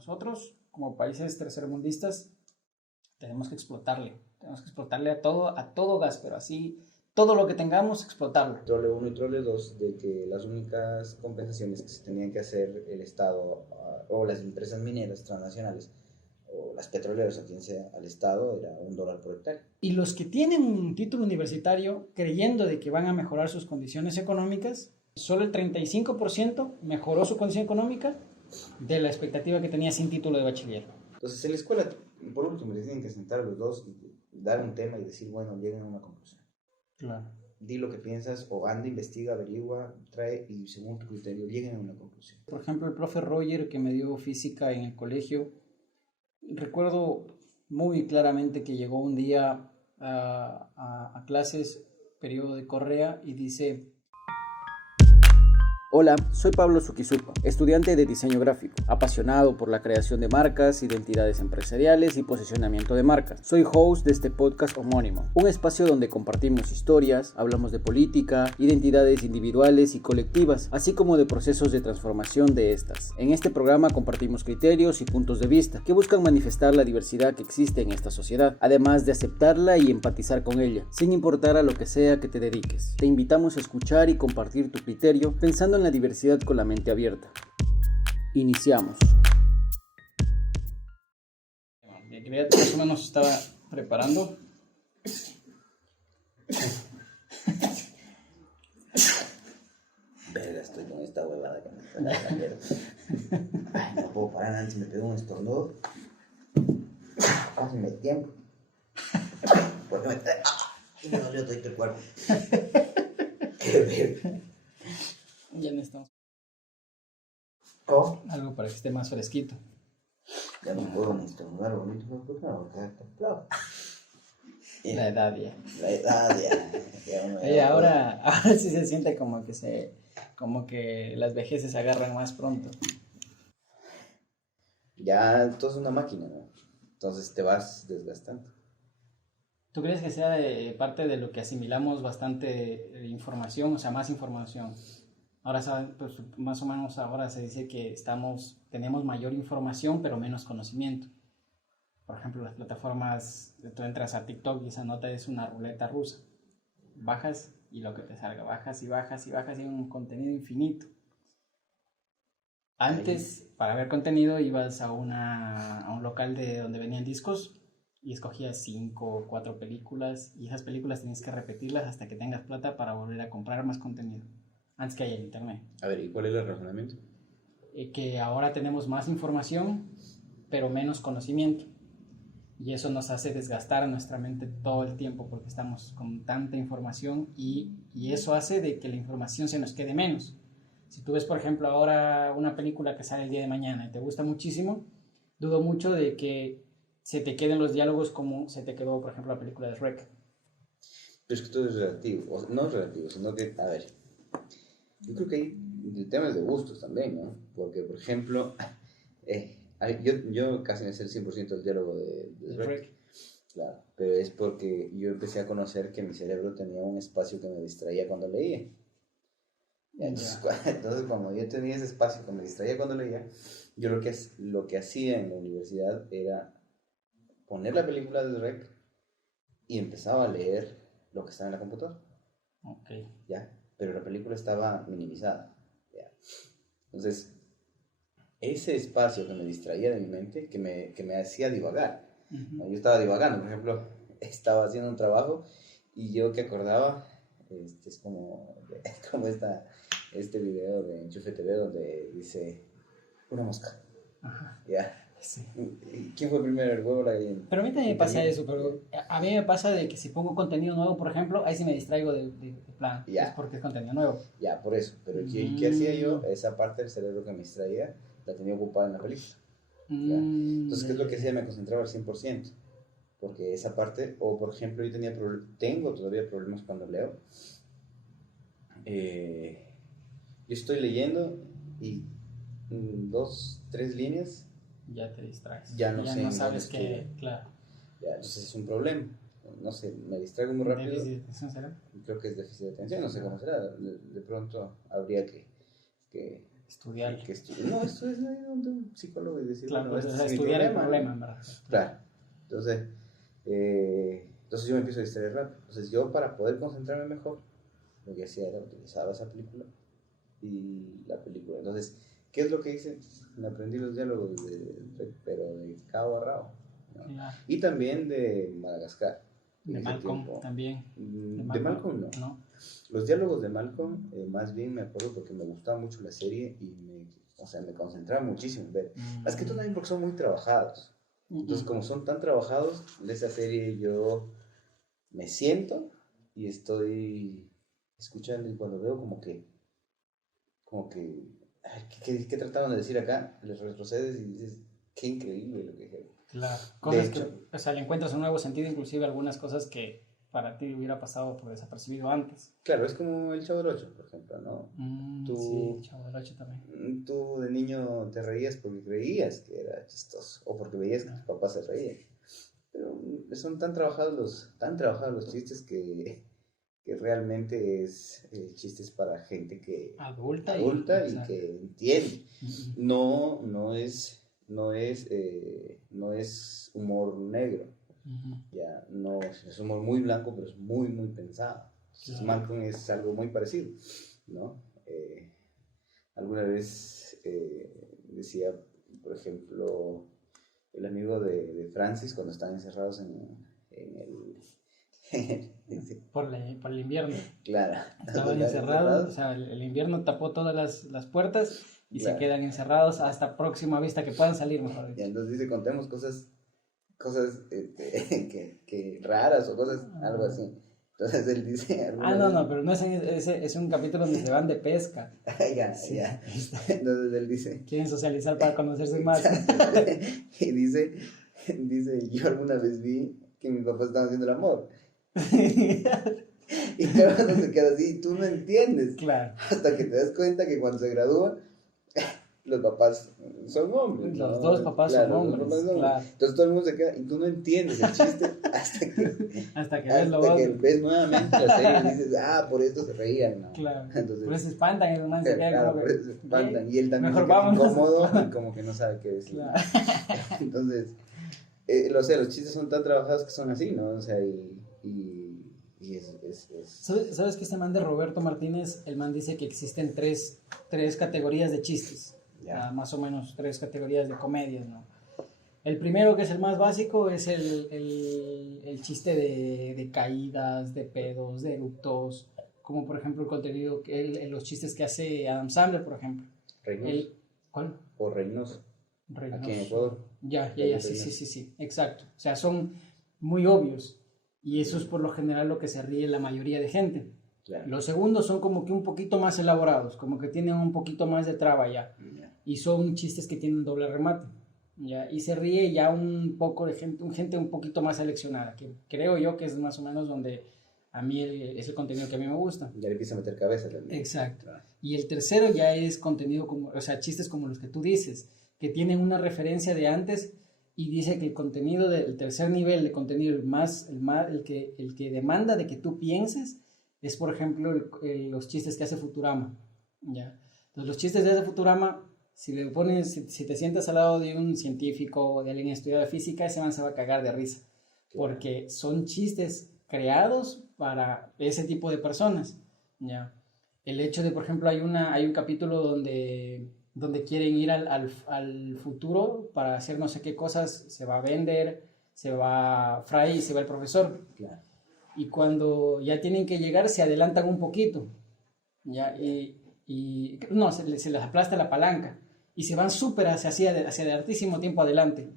nosotros, como países tercermundistas, tenemos que explotarle a todo gas, pero así, todo lo que tengamos, explotarlo. Trole 1 y Trole 2, de que las únicas compensaciones que se tenían que hacer el Estado o las empresas mineras transnacionales o las petroleras o quien sea al Estado era $1 por hectárea. Y los que tienen un título universitario creyendo de que van a mejorar sus condiciones económicas, solo el 35% mejoró su condición económica de la expectativa que tenía sin título de bachiller. Entonces en la escuela, por último, les tienen que sentar a los dos y dar un tema y decir, bueno, lleguen a una conclusión. Claro. Di lo que piensas o anda, investiga, averigua, trae y según tu criterio lleguen a una conclusión. Por ejemplo, el profe Roger que me dio física en el colegio, recuerdo muy claramente que llegó un día a clases, periodo de Correa, y dice: Hola, soy Pablo Sukizupa, estudiante de diseño gráfico, apasionado por la creación de marcas, identidades empresariales y posicionamiento de marcas. Soy host de este podcast homónimo, un espacio donde compartimos historias, hablamos de política, identidades individuales y colectivas, así como de procesos de transformación de estas. En este programa compartimos criterios y puntos de vista que buscan manifestar la diversidad que existe en esta sociedad, además de aceptarla y empatizar con ella, sin importar a lo que sea que te dediques. Te invitamos a escuchar y compartir tu criterio pensando en la diversidad con la mente abierta. Iniciamos. Ya más o menos estaba preparando. Verga, estoy con esta huevada que me está dando la mierda. Ay, no puedo parar, antes me pegó un estornudo. Pásenme tiempo. Porque me dolió todo el cuerpo. Qué verga. Ya necesitamos Oh, algo para que esté más fresquito. ya no puedo ni estornudar bonito, no puedo quedar templado. La edad ya. La edad ya. Oye, ahora sí se siente como que las vejeces se agarran más pronto. Ya, todo es una máquina, ¿no? Entonces te vas desgastando. ¿Tú crees que sea de parte de lo que asimilamos bastante información, o sea, más información? Ahora saben, pues más o menos ahora se dice que tenemos mayor información pero menos conocimiento. Por ejemplo, las plataformas, tú entras a TikTok y esa nota es una ruleta rusa. Bajas y lo que te salga, bajas y bajas y bajas y hay un contenido infinito. Antes, para ver contenido, ibas a un local de donde venían discos y escogías 5 o 4 películas y esas películas tenías que repetirlas hasta que tengas plata para volver a comprar más contenido. Antes que haya el internet. A ver, ¿y cuál es el razonamiento? Que ahora tenemos más información, pero menos conocimiento. Y eso nos hace desgastar nuestra mente todo el tiempo porque estamos con tanta información y eso hace de que la información se nos quede menos. Si tú ves, por ejemplo, ahora una película que sale el día de mañana y te gusta muchísimo, dudo mucho de que se te queden los diálogos como se te quedó, por ejemplo, la película de Shrek. Pero es que todo es relativo, o no es relativo, sino que, a ver, yo creo que hay temas de gustos también, ¿no? Porque, por ejemplo, yo casi me sé el 100% del diálogo de Shrek. Claro, pero es porque yo empecé a conocer que mi cerebro tenía un espacio que me distraía cuando leía. Entonces, cuando yo tenía ese espacio que me distraía cuando leía, yo lo que hacía en la universidad era poner la película de Shrek y empezaba a leer lo que estaba en la computadora. Ok. ¿Ya? Pero la película estaba minimizada. ¿Ya? Entonces, ese espacio que me distraía de mi mente, que me hacía divagar. Uh-huh. Yo estaba divagando, por ejemplo, estaba haciendo un trabajo y yo que acordaba, es como este video de Enchufe TV donde dice una mosca. Ajá. ¿Ya? Sí. ¿Quién fue primero, el huevo o la gallina? Pero a mí también me pasa eso, pero a mí me pasa de que si pongo contenido nuevo, por ejemplo, ahí sí me distraigo de plan, Ya. es porque es contenido nuevo. Ya, por eso. Pero ¿qué hacía yo? Esa parte del cerebro que me distraía, la tenía ocupada en la película. ¿Ya? Entonces, ¿qué es lo que hacía? Me concentraba al 100%. Porque esa parte, o por ejemplo, yo tengo todavía problemas cuando leo. Yo estoy leyendo y 2, 3 líneas ya te distraes. ya no sé no en sabes dónde qué, estoy. claro. Ya, entonces es un problema. No sé, me distraigo muy rápido. ¿Déficit de atención será? Creo que es déficit de atención, no sé cómo será. De pronto habría que estudiar. No, esto es un psicólogo y decir, claro, bueno, este es estudiar el problema, problema, en verdad. Claro. Entonces yo me empiezo a distraer rápido. Entonces yo, para poder concentrarme mejor, lo que hacía era utilizar esa película y la película. Entonces, ¿qué es lo que hice? Me aprendí los diálogos, pero de cabo a rabo, ¿no? Claro. Y también de Madagascar. De Malcolm también. De Malcolm no. Los diálogos de Malcolm, más bien me acuerdo porque me gustaba mucho la serie y me concentraba muchísimo en ver. Es que también porque son muy trabajados. Entonces, como son tan trabajados, de esa serie yo me siento y estoy escuchando, y cuando veo como que ay, ¿qué trataban de decir acá? Les retrocedes y dices, qué increíble lo que dijeron. Claro, cosas que, o sea, le encuentras un nuevo sentido, inclusive algunas cosas que para ti hubiera pasado por desapercibido antes. Claro, es como el Chavo del Ocho, por ejemplo, ¿no? Sí, el Chavo del Ocho también. Tú de niño te reías porque creías que era chistoso, o porque veías que tus papás se reían. Pero son tan trabajados los chistes que realmente es chistes para gente que adulta y que entiende. No es humor negro. Ya no es humor muy blanco, pero es muy muy pensado. Entonces, Malcolm es algo muy parecido, ¿no? Alguna vez decía, por ejemplo, el amigo de Francis, cuando estaban encerrados en el por el invierno. Claro. Estaban encerrados, o sea, el invierno tapó todas las puertas y se quedan encerrados hasta próxima vista que puedan salir, mejor dicho. Y entonces dice, contemos cosas que raras o cosas, algo así. Entonces él dice... No, pero no es un capítulo donde se van de pesca. ya. Entonces él dice... Quieren socializar para conocerse más. Y dice, yo alguna vez vi que mi papá estaba haciendo el amor. Y todo cuando se queda así, tú no entiendes. Claro. Hasta que te das cuenta que cuando se gradúa, los papás son hombres. Los dos papás son hombres. Claro. Entonces todo el mundo se queda y tú no entiendes el chiste hasta que ves nuevamente la serie y dices, por esto se reían, ¿no? Claro. Entonces, por eso se espantan y el man se queda por eso se espantan. Y él también mejor se queda vámonos. incómodo y como que no sabe qué decir. Claro. Entonces, los chistes son tan trabajados que son así, ¿no? O sea, y es... ¿Sabes que este man de Roberto Martínez, el man dice que existen tres categorías de chistes? Más o menos 3 categorías de comedias, ¿no? El primero, que es el más básico, es el chiste de caídas, de pedos, de eructos, como por ejemplo el contenido, los chistes que hace Adam Sandler, por ejemplo. ¿Reynoso? ¿Cuál? O Reynoso. Aquí en Ecuador. Ya, sí, exacto. O sea, son muy obvios y eso es por lo general lo que se ríe la mayoría de gente. Claro. Los segundos son como que un poquito más elaborados, como que tienen un poquito más de traba ya. Y son chistes que tienen doble remate. ¿Ya? Y se ríe ya un poco de gente un poquito más seleccionada, que creo yo que es más o menos donde a mí es el contenido que a mí me gusta. Ya le empieza a meter cabeza también. Exacto. Y el tercero ya es contenido o sea, chistes como los que tú dices, que tienen una referencia de antes y dice que el contenido del tercer nivel de contenido, el que demanda de que tú pienses, es por ejemplo los chistes que hace Futurama. ¿Ya? Entonces los chistes de Futurama, si te sientas al lado de un científico o de alguien estudiado de física, ese man se va a cagar de risa. Porque son chistes creados para ese tipo de personas. ¿Ya? El hecho de, por ejemplo, hay un capítulo donde quieren ir al futuro para hacer no sé qué cosas, se va a Bender, se va Fry y se va el profesor. Claro. Y cuando ya tienen que llegar, se adelantan un poquito. ¿Ya? No, se les aplasta la palanca y se van súper hacia de hartísimo tiempo adelante.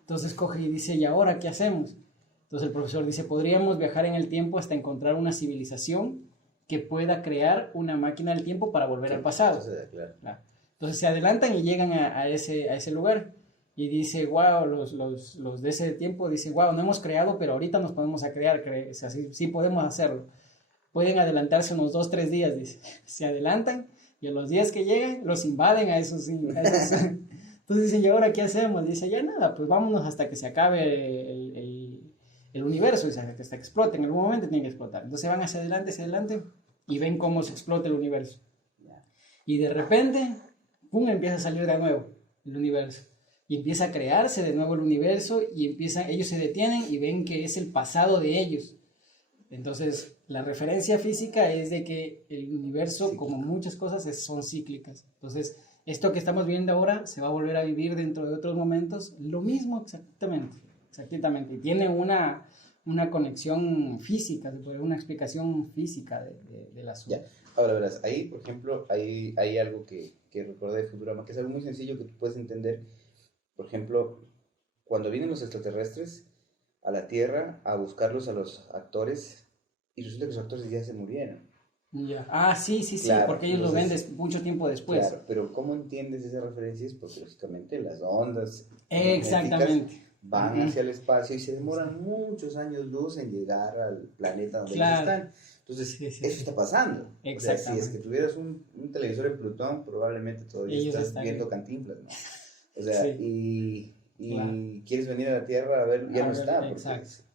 Entonces coge y dice, ¿y ahora qué hacemos? Entonces el profesor dice, podríamos viajar en el tiempo hasta encontrar una civilización que pueda crear una máquina del tiempo para volver al pasado. Claro. Entonces se adelantan y llegan a ese lugar y dice, wow, los de ese tiempo, dice, wow, no hemos creado, pero ahorita nos podemos a crear, o sea, sí podemos hacerlo. Pueden adelantarse unos 2-3 días, dice. Se adelantan y a los días que llegan los invaden a esos. Entonces dicen, ¿y ahora qué hacemos? Dice, ya nada, pues vámonos hasta que se acabe el universo, dice, hasta que explote, en algún momento tiene que explotar. Entonces van hacia adelante y ven cómo se explota el universo. Y de repente ¡pum!, empieza a salir de nuevo el universo. Y empieza a crearse de nuevo el universo y ellos se detienen y ven que es el pasado de ellos. Entonces, la referencia física es de que el universo, sí, como muchas cosas, son cíclicas. Entonces, esto que estamos viendo ahora se va a volver a vivir dentro de otros momentos, lo mismo exactamente. Y tiene una conexión física, una explicación física del asunto. Ya, ahora verás, ahí, por ejemplo, hay algo que recordé de Futurama, que es algo muy sencillo que tú puedes entender. Por ejemplo, cuando vienen los extraterrestres a la Tierra a buscarlos a los actores, y resulta que los actores ya se murieron. Ya. Ah, sí, claro, porque ellos lo ven mucho tiempo después. Claro, pero ¿cómo entiendes esas referencias? Porque lógicamente las ondas exactamente van hacia el espacio y se demoran muchos años luz en llegar al planeta donde ellos están. Entonces, eso está pasando. O sea, si es que tuvieras un televisor en Plutón, probablemente todavía estás viendo Cantinflas, ¿no? O sea, y quieres venir a la Tierra a ver, ya no está. Porque,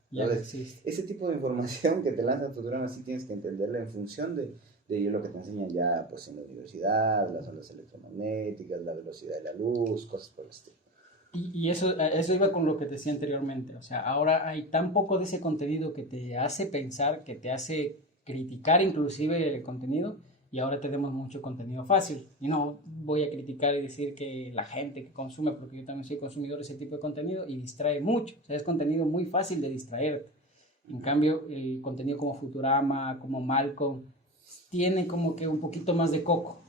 entonces, ese tipo de información que te lanza Futurama sí tienes que entenderla en función de lo que te enseñan ya pues en la universidad, las ondas electromagnéticas, la velocidad de la luz, cosas por el estilo. Y eso iba con lo que te decía anteriormente. O sea, ahora hay tan poco de ese contenido que te hace pensar, que te hace criticar inclusive el contenido, y ahora tenemos mucho contenido fácil. Y no voy a criticar y decir que la gente que consume, porque yo también soy consumidor de ese tipo de contenido, y distrae mucho. O sea, es contenido muy fácil de distraerte. En cambio, el contenido como Futurama, como Malcolm, tiene como que un poquito más de coco,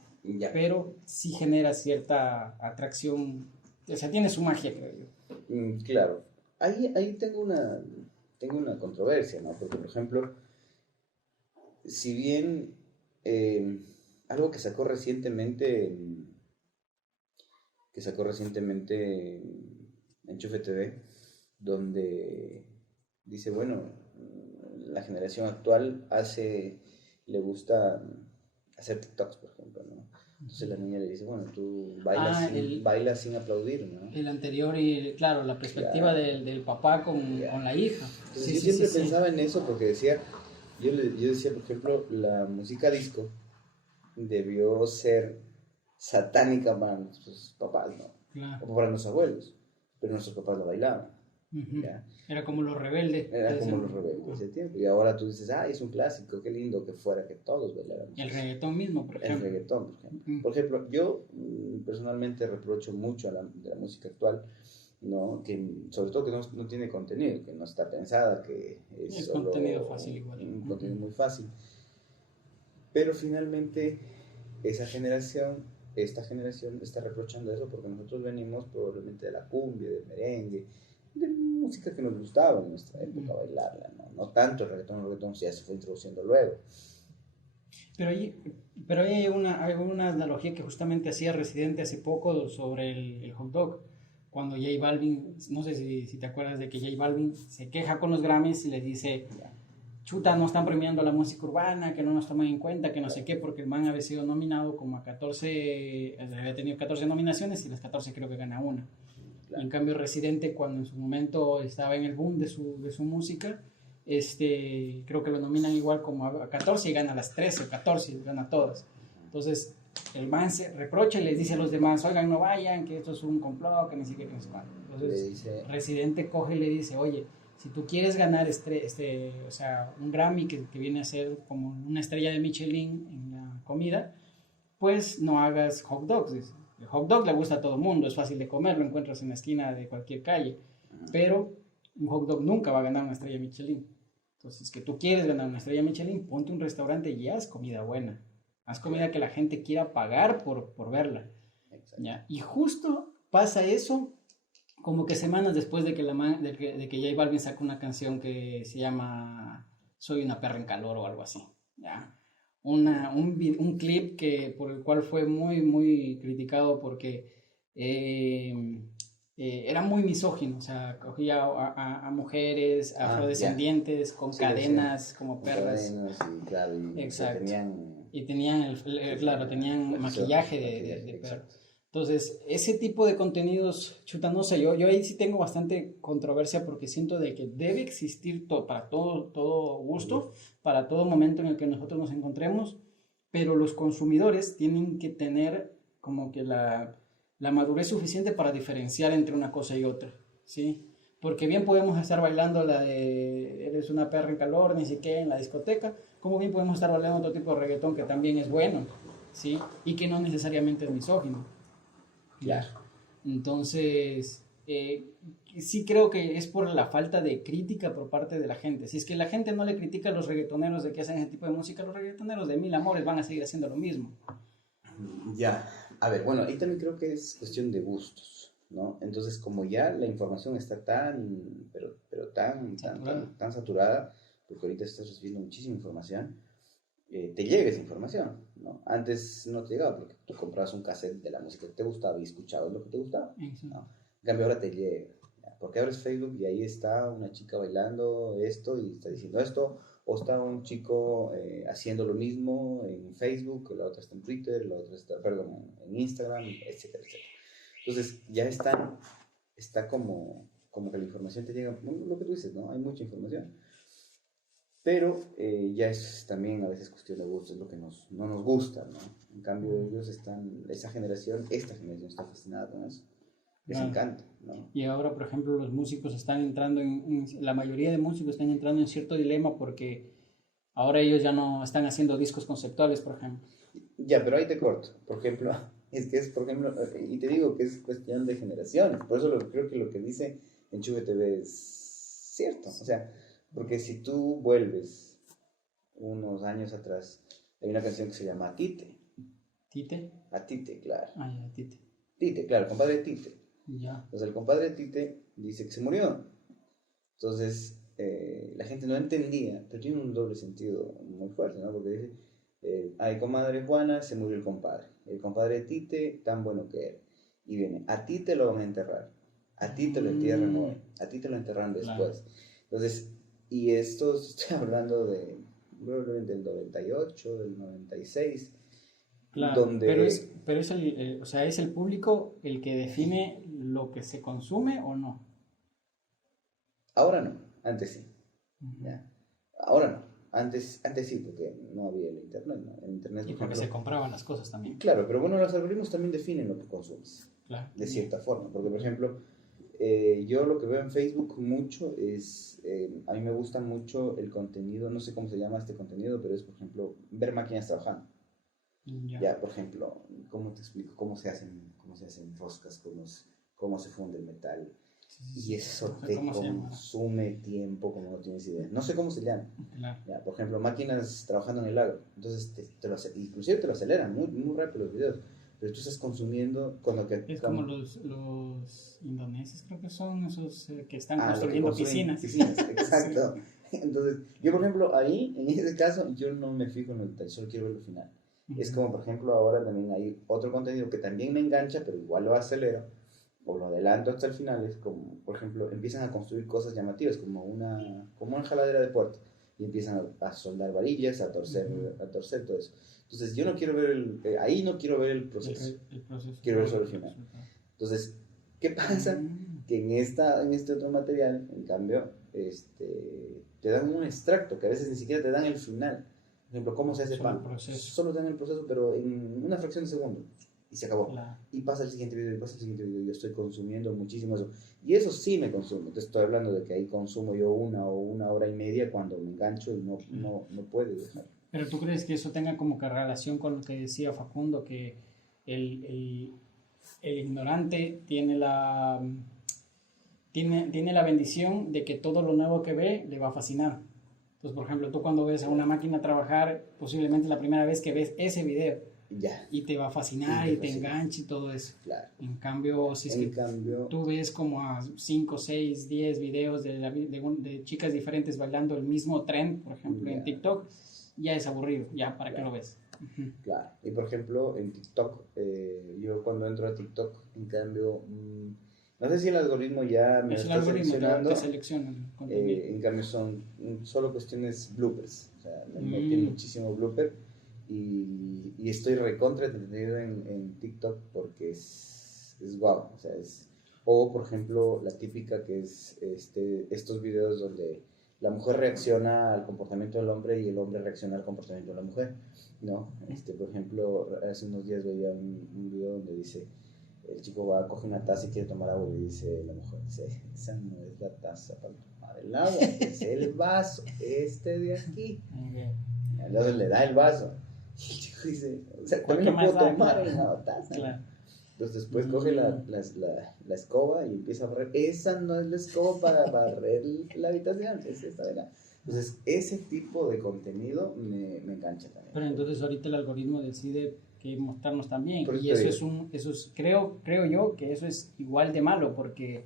pero sí genera cierta atracción. O sea, tiene su magia, creo yo. Claro. Ahí tengo una controversia, ¿no? Porque, por ejemplo, si bien algo que sacó recientemente Enchufe TV, donde dice, bueno, la generación actual le gusta hacer TikToks, por ejemplo, ¿no? Entonces la niña le dice, bueno, tú bailas sin aplaudir, ¿no? El anterior y, claro, la perspectiva del papá con la hija. Entonces, yo siempre pensaba en eso porque decía, yo decía, por ejemplo, la música disco debió ser satánica para nuestros papás, ¿no? Claro. O para nuestros abuelos, pero nuestros papás lo bailaban. ¿Ya? Era como los rebeldes. Ese tiempo. Y ahora tú dices, es un clásico, qué lindo que fuera que todos bailáramos. El reggaetón mismo, por ejemplo. El reggaetón, por ejemplo. Por ejemplo, yo personalmente reprocho mucho de la música actual, ¿no? Que sobre todo que no tiene contenido, que no está pensada, que es solo contenido fácil igual. Un contenido muy fácil. Pero finalmente esta generación está reprochando eso porque nosotros venimos probablemente de la cumbia, del merengue, de música que nos gustaba en nuestra época bailarla, ¿no? Tanto el reggaetón ya se fue introduciendo luego. Pero hay una analogía que justamente hacía Residente hace poco sobre el hot dog. Cuando J Balvin, no sé si te acuerdas de que J Balvin se queja con los Grammys y les dice, chuta, no están premiando la música urbana, que no nos toman en cuenta, que no sé qué, porque el man había sido nominado como a 14, había tenido 14 nominaciones y las 14 creo que gana una. Claro. En cambio Residente, cuando en su momento estaba en el boom de su música, creo que lo nominan igual como a 14 y gana las 13 o 14, gana todas. Entonces el man se reprocha y les dice a los demás, oigan, no vayan, que esto es un complot, que ni siquiera que no sé cuánto. Entonces Residente coge y le dice, oye, si tú quieres ganar o sea, un Grammy que viene a ser como una estrella de Michelin en la comida, pues no hagas hot dogs. Dice. El hot dog le gusta a todo el mundo, es fácil de comer, lo encuentras en la esquina de cualquier calle, pero un hot dog nunca va a ganar una estrella Michelin. Entonces, que tú quieres ganar una estrella Michelin, ponte un restaurante y haz comida buena. Haz comida que la gente quiera pagar por verla. ¿Ya? Y justo pasa eso como que semanas después de que J Balvin sacó una canción que se llama Soy una perra en calor o algo así. ¿Ya? Un clip por el cual fue muy, muy criticado porque era muy misógino, o sea, cogía a mujeres afrodescendientes con cadenas como perras. Exacto. Tenían tenían maquillaje de perro. Entonces, ese tipo de contenidos, chuta, no sé, yo ahí sí tengo bastante controversia porque siento de que debe existir para todo gusto, para todo momento en el que nosotros nos encontremos, pero los consumidores tienen que tener como que la madurez suficiente para diferenciar entre una cosa y otra, ¿sí? Porque bien podemos estar bailando la de eres una perra en calor, ni siquiera en la discoteca, como bien podemos estar bailando otro tipo de reggaetón que también es bueno, ¿sí? Y que no necesariamente es misógino. Claro. Entonces, sí creo que es por la falta de crítica por parte de la gente. Si es que la gente no le critica a los reggaetoneros de que hacen ese tipo de música, los reggaetoneros de mil amores van a seguir haciendo lo mismo. Ya, a ver, bueno, ahí también creo que es cuestión de gustos, ¿no? Entonces, como ya la información está pero tan saturada, porque ahorita estás recibiendo muchísima información, te llega esa información, ¿no? Antes no te llegaba porque tú comprabas un cassette de la música que te gustaba y escuchabas lo que te gustaba, ¿no? En cambio ahora te llega, ¿ya? Porque abres Facebook y ahí está una chica bailando esto y está diciendo esto, o está un chico haciendo lo mismo en Facebook, la otra está en Twitter, la otra está, perdón, en Instagram, etcétera, etcétera. Entonces ya está como que la información te llega, lo que tú dices, ¿no? Hay mucha información. Pero ya es también a veces cuestión de gusto, es lo que no nos gusta, ¿no? En cambio ellos esta generación está fascinada con eso, les encanta, ¿no? Y ahora, por ejemplo, los músicos están entrando la mayoría de músicos están entrando en cierto dilema porque ahora ellos ya no están haciendo discos conceptuales, por ejemplo. Ya, pero ahí te corto, por ejemplo, por ejemplo, y te digo que es cuestión de generaciones, por eso creo que lo que dice Enchufe TV es cierto, o sea, porque si tú vuelves unos años atrás, hay una canción que se llama Tite. ¿Tite? A Tite, claro. Ah, ya, Tite. Tite, claro, el compadre Tite. Ya. Entonces el compadre Tite dice que se murió. Entonces la gente no entendía, pero tiene un doble sentido muy fuerte, ¿no? Porque dice, ay, comadre Juana, se murió el compadre Tite, tan bueno que era. Y viene, a ti te lo van a enterrar, a ti te lo entierran hoy, a ti te lo enterran después. Claro. Entonces, y esto estoy hablando probablemente del 98, del 96. Claro, donde... pero es o sea, ¿es el público el que define lo que se consume o no? Ahora no, antes sí. ¿Ya? Ahora no, antes sí, porque no había el internet, ¿no? El internet, y porque se compraban las cosas también. Claro, pero bueno, los algoritmos también definen lo que consumes, claro, de cierta forma, porque por ejemplo, yo lo que veo en Facebook mucho es, a mí me gusta mucho el contenido, no sé cómo se llama este contenido, pero es por ejemplo, ver máquinas trabajando. Ya, por ejemplo, ¿cómo te explico? ¿Cómo se hacen roscas? ¿Cómo se funde el metal? Y eso te consume tiempo como no tienes idea. No sé cómo se llama. Claro. Ya, por ejemplo, máquinas trabajando en el agro. Entonces, inclusive te lo aceleran muy, muy rápido los videos. Pero tú estás consumiendo con lo que... Es como los indoneses, creo que son esos que están construyendo piscinas. Exacto. Sí. Entonces, yo por ejemplo, ahí, en ese caso, yo no me fijo en el detalle, solo quiero ver lo final. Es como, por ejemplo, ahora también hay otro contenido que también me engancha, pero igual lo acelero, o lo adelanto hasta el final, es como, por ejemplo, empiezan a construir cosas llamativas, como una jaladera de puerta, y empiezan a soldar varillas, a torcer todo eso. Entonces, yo no quiero ver ahí no quiero ver el proceso, quiero ver solo el final. Entonces, ¿qué pasa? Que en este otro material, en cambio, te dan un extracto, que a veces ni siquiera te dan el final. Por ejemplo, ¿cómo se hace pan? Solo te dan el proceso, pero en una fracción de segundo. Y se acabó. Claro. Y pasa el siguiente video, Yo estoy consumiendo muchísimo eso. Y eso sí me consume. Te estoy hablando de que ahí consumo yo una hora y media cuando me engancho y no puedo dejar. Pero ¿tú crees que eso tenga como que relación con lo que decía Facundo, que el ignorante tiene la bendición de que todo lo nuevo que ve le va a fascinar? Entonces, por ejemplo, tú cuando ves a una máquina trabajar, posiblemente es la primera vez que ves ese video. Ya. Y te va a fascinar y te engancha y todo eso. Claro. En cambio, si es que tú ves como a 5, 6, 10 videos de chicas diferentes bailando el mismo trend, por ejemplo, en TikTok, ya es aburrido. Ya, ¿para qué lo ves? Claro. Y por ejemplo, en TikTok, yo cuando entro a TikTok, en cambio... no sé si el algoritmo ya me está seleccionando. En cambio son solo cuestiones bloopers. O sea, me tiene muchísimo blooper. Y estoy recontra entretenido en TikTok porque es guau. O sea, o por ejemplo, la típica que es estos videos donde la mujer reacciona al comportamiento del hombre y el hombre reacciona al comportamiento de la mujer, ¿no? Por ejemplo, hace unos días veía un video donde dice, el chico coge una taza y quiere tomar agua y dice la mujer, dice, esa no es la taza para tomar el agua, es el vaso, este de aquí. Entonces le da el vaso y el chico dice, o sea, también lo puedo tomar en la taza. Claro. Entonces después coge la escoba y empieza a barrer. Esa no es la escoba para barrer la habitación, es esta de la... Entonces ese tipo de contenido me engancha también. Pero entonces ahorita el algoritmo decide que mostrarnos también. Y eso es creo yo que eso es igual de malo porque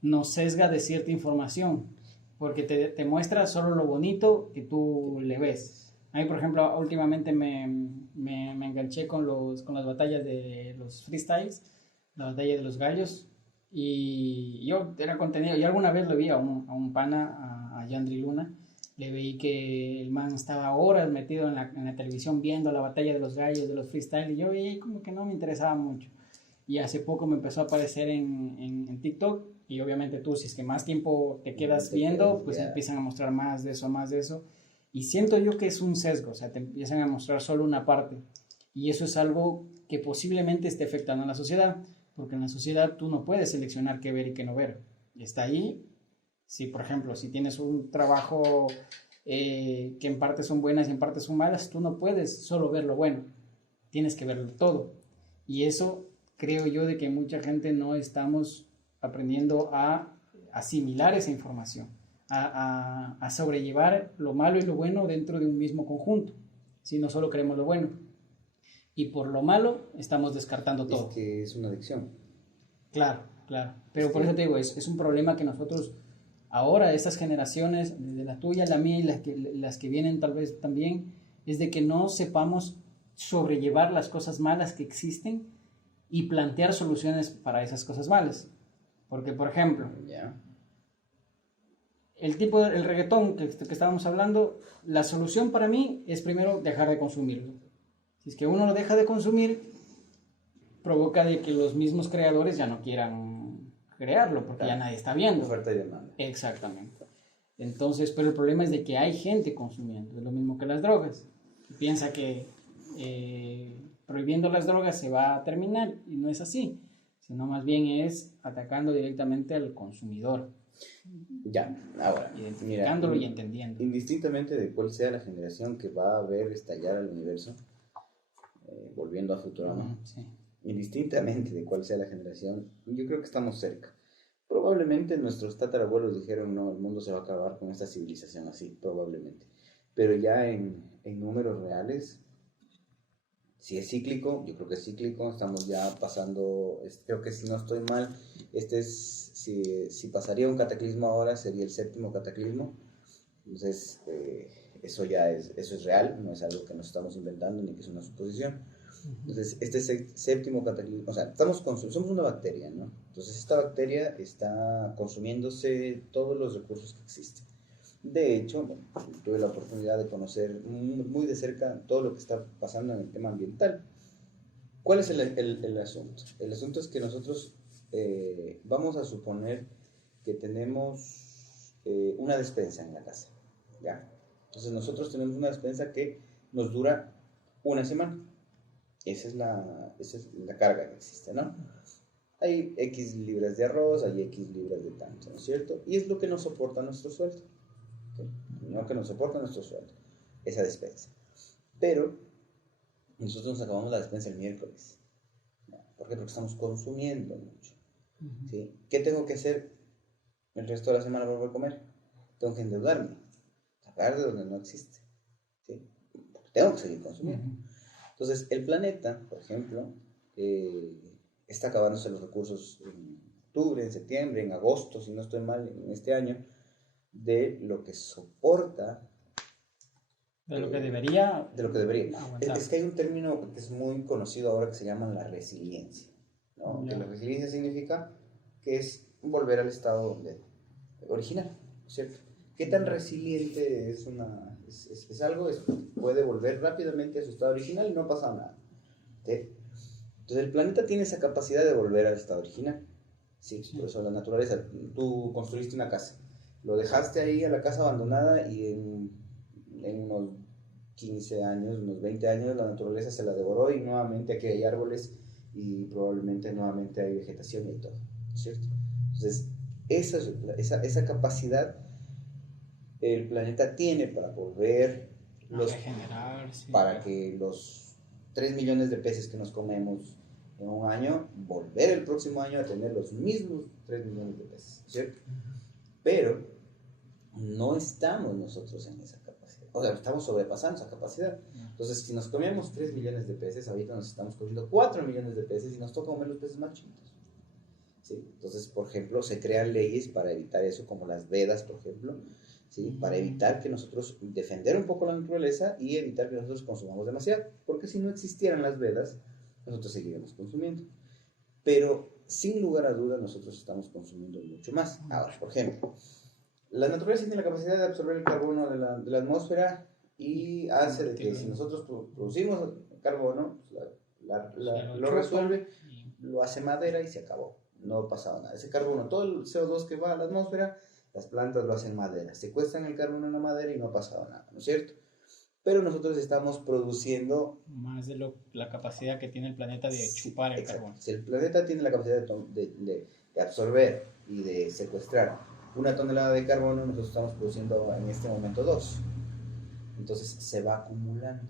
nos sesga de cierta información. Porque te muestra solo lo bonito que tú le ves. A mí, por ejemplo, últimamente me enganché con las batallas de los freestyles, la batalla de los gallos, y yo era contenido, yo alguna vez lo vi a un pana, a Yandri Luna, le vi que el man estaba horas metido en la televisión viendo la batalla de los gallos, de los freestyles, y yo veía como que no me interesaba mucho. Y hace poco me empezó a aparecer en TikTok, y obviamente tú, si es que más tiempo te quedas viendo, pues empiezan a mostrar más de eso. Y siento yo que es un sesgo, o sea, te empiezan a mostrar solo una parte. Y eso es algo que posiblemente esté afectando a la sociedad, porque en la sociedad tú no puedes seleccionar qué ver y qué no ver. Está ahí, si por ejemplo, si tienes un trabajo que en parte son buenas y en parte son malas, tú no puedes solo ver lo bueno, tienes que verlo todo. Y eso creo yo de que mucha gente no estamos aprendiendo a asimilar esa información. A sobrellevar lo malo y lo bueno dentro de un mismo conjunto, si no solo queremos lo bueno, y por lo malo estamos descartando todo. Es que es una adicción. Claro, pero por eso te digo, es un problema que nosotros ahora, estas generaciones, desde la tuya, la mía y las que vienen tal vez también, es de que no sepamos sobrellevar las cosas malas que existen y plantear soluciones para esas cosas malas. Porque, por ejemplo, el reggaetón que estábamos hablando, la solución para mí es primero dejar de consumirlo. Si es que uno lo deja de consumir, provoca de que los mismos creadores ya no quieran crearlo, porque ya nadie está viendo. Oferta y demanda. Exactamente. Entonces, pero el problema es de que hay gente consumiendo, es lo mismo que las drogas. Piensa que prohibiendo las drogas se va a terminar, y no es así, sino más bien es atacando directamente al consumidor. Ya, ahora, identificándolo y entendiendo. Indistintamente de cuál sea la generación que va a ver estallar al universo, volviendo a Futurama, sí. Indistintamente de cuál sea la generación, yo creo que estamos cerca. Probablemente nuestros tatarabuelos dijeron, no, el mundo se va a acabar con esta civilización así, probablemente. Pero ya en números reales, si es cíclico, yo creo que es cíclico, estamos ya pasando, creo que si no estoy mal, si pasaría un cataclismo ahora, sería el 7º cataclismo. Entonces, eso es real, no es algo que nos estamos inventando ni que es una suposición. Entonces, este 7º cataclismo, o sea, somos una bacteria, ¿no? Entonces, esta bacteria está consumiéndose todos los recursos que existen. De hecho, tuve la oportunidad de conocer muy de cerca todo lo que está pasando en el tema ambiental. ¿Cuál es el asunto? El asunto es que nosotros vamos a suponer que tenemos una despensa en la casa, ¿ya? Entonces nosotros tenemos una despensa que nos dura una semana. Esa es la carga que existe, ¿no? Hay X libras de arroz, hay X libras de tanto, ¿no es cierto? Y es lo que nos soporta nuestro sueldo. ¿Okay? No que nos soporta nuestro sueldo, esa despensa. Pero nosotros nos acabamos la despensa el miércoles. ¿Por qué? Porque estamos consumiendo mucho. ¿Sí? ¿Qué tengo que hacer el resto de la semana para volver a comer? Tengo que endeudarme, sacar de donde no existe. ¿Sí? Porque tengo que seguir consumiendo. Entonces, el planeta, por ejemplo, está acabándose los recursos en octubre, en septiembre, en agosto, si no estoy mal, en este año, de lo que soporta. De lo que debería. De lo que debería. Es que hay un término que es muy conocido ahora que se llama la resiliencia, ¿no? Que la resiliencia significa que es volver al estado original, ¿cierto? ¿Qué tan resiliente es algo? Puede volver rápidamente a su estado original y no pasa nada. ¿Sí? Entonces el planeta tiene esa capacidad de volver al estado original. Sí, por eso la naturaleza. Tú construiste una casa. Lo dejaste ahí a la casa abandonada y en unos 15 años, unos 20 años, la naturaleza se la devoró y nuevamente aquí hay árboles y probablemente nuevamente hay vegetación y todo, ¿cierto? Entonces, esa capacidad el planeta tiene para volver para que los 3 millones de peces que nos comemos en un año, volver el próximo año a tener los mismos 3 millones de peces, ¿cierto? Pero no estamos nosotros en esa capacidad, o sea, estamos sobrepasando esa capacidad. Entonces, si nos comíamos 3 millones de peces, ahorita nos estamos comiendo 4 millones de peces y nos toca comer los peces más chiquitos. ¿Sí? Entonces, por ejemplo, se crean leyes para evitar eso, como las vedas, por ejemplo, ¿sí? Para evitar que nosotros, defender un poco la naturaleza y evitar que nosotros consumamos demasiado, porque si no existieran las vedas, nosotros seguiríamos consumiendo. Pero, sin lugar a duda, nosotros estamos consumiendo mucho más. Ahora, por ejemplo, la naturaleza tiene la capacidad de absorber el carbono de la atmósfera y hace de que si nosotros producimos carbono, lo resuelve, lo hace madera y se acabó. No ha pasado nada. Ese carbono, todo el CO2 que va a la atmósfera, las plantas lo hacen madera. Secuestran el carbono en la madera y no ha pasado nada, ¿no es cierto? Pero nosotros estamos produciendo más de la capacidad que tiene el planeta de chupar el carbono. Si el planeta tiene la capacidad de absorber y de secuestrar 1 tonelada de carbono, nosotros estamos produciendo en este momento 2. Entonces se va acumulando.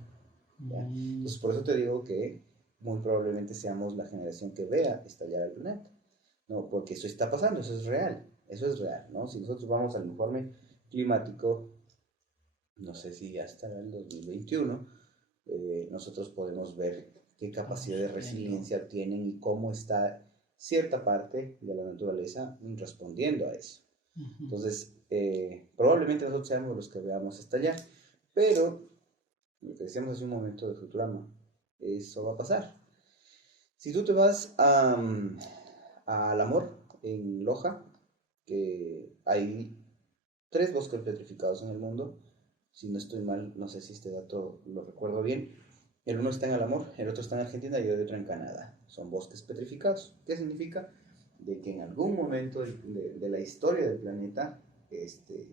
Entonces por eso te digo que muy probablemente seamos la generación que vea estallar el planeta. No, porque eso está pasando, eso es real, ¿no? Si nosotros vamos al informe climático, no sé si hasta el 2021, nosotros podemos ver qué capacidad de resiliencia tienen y cómo está cierta parte de la naturaleza respondiendo a eso. Entonces, probablemente nosotros seamos los que veamos estallar, pero lo que decíamos hace un momento de Futurama, eso va a pasar. Si tú te vas al Amor, en Loja, que hay 3 bosques petrificados en el mundo, si no estoy mal, no sé si este dato lo recuerdo bien. El uno está en el Amor, el otro está en Argentina y el otro en Canadá. Son bosques petrificados. ¿Qué significa? De que en algún momento de la historia del planeta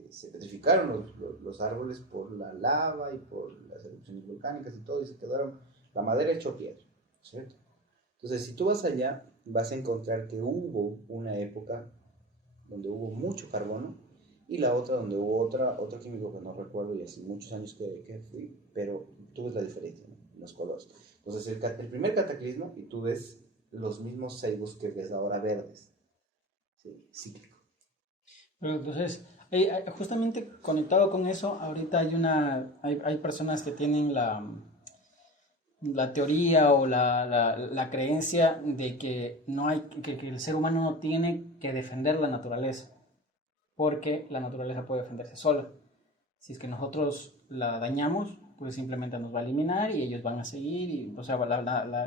se petrificaron los árboles por la lava y por las erupciones volcánicas y todo, y se quedaron la madera hecho piedra, ¿cierto? Entonces, si tú vas allá, vas a encontrar que hubo una época donde hubo mucho carbono y la otra donde hubo otro químico que no recuerdo y hace muchos años que fui, pero tú ves la diferencia, ¿no? Los colores. Entonces, el primer cataclismo y tú ves los mismos ceibos que ves ahora verdes. Sí, cíclico. Pero entonces, justamente conectado con eso, ahorita hay personas que tienen la teoría o la creencia de que que el ser humano no tiene que defender la naturaleza, porque la naturaleza puede defenderse sola. Si es que nosotros la dañamos, pues simplemente nos va a eliminar y ellos van a seguir, o sea,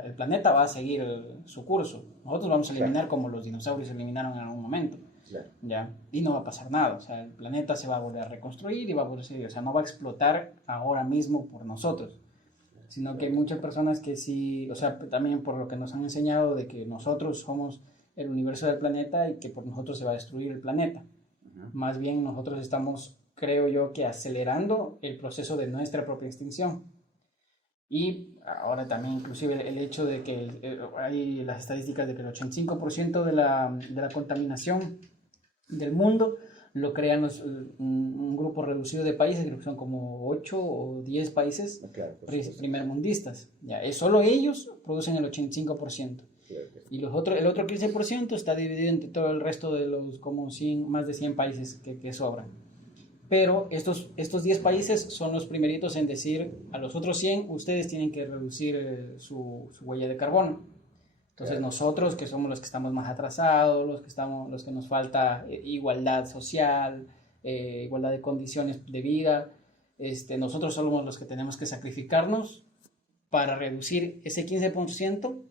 el planeta va a seguir su curso. Nosotros vamos a eliminar como los dinosaurios eliminaron en algún momento. Claro. ¿Ya? Y no va a pasar nada, o sea, el planeta se va a volver a reconstruir y va a volver a seguir, o sea, no va a explotar ahora mismo por nosotros, sino que hay muchas personas que sí, o sea, también por lo que nos han enseñado de que nosotros somos el universo del planeta y que por nosotros se va a destruir el planeta. Más bien nosotros estamos, creo yo, que acelerando el proceso de nuestra propia extinción. Y ahora también inclusive el hecho de que hay las estadísticas de que el 85% de la contaminación del mundo lo crean un grupo reducido de países, creo que son como 8 o 10 países primermundistas. Ya, solo ellos producen el 85%. Y el otro 15% está dividido entre todo el resto de los como más de 100 países que sobran. Pero estos 10 países son los primeritos en decir a los otros 100, ustedes tienen que reducir su huella de carbono. Entonces nosotros, que somos los que estamos más atrasados, los que nos falta igualdad social, igualdad de condiciones de vida, nosotros somos los que tenemos que sacrificarnos para reducir ese 15%,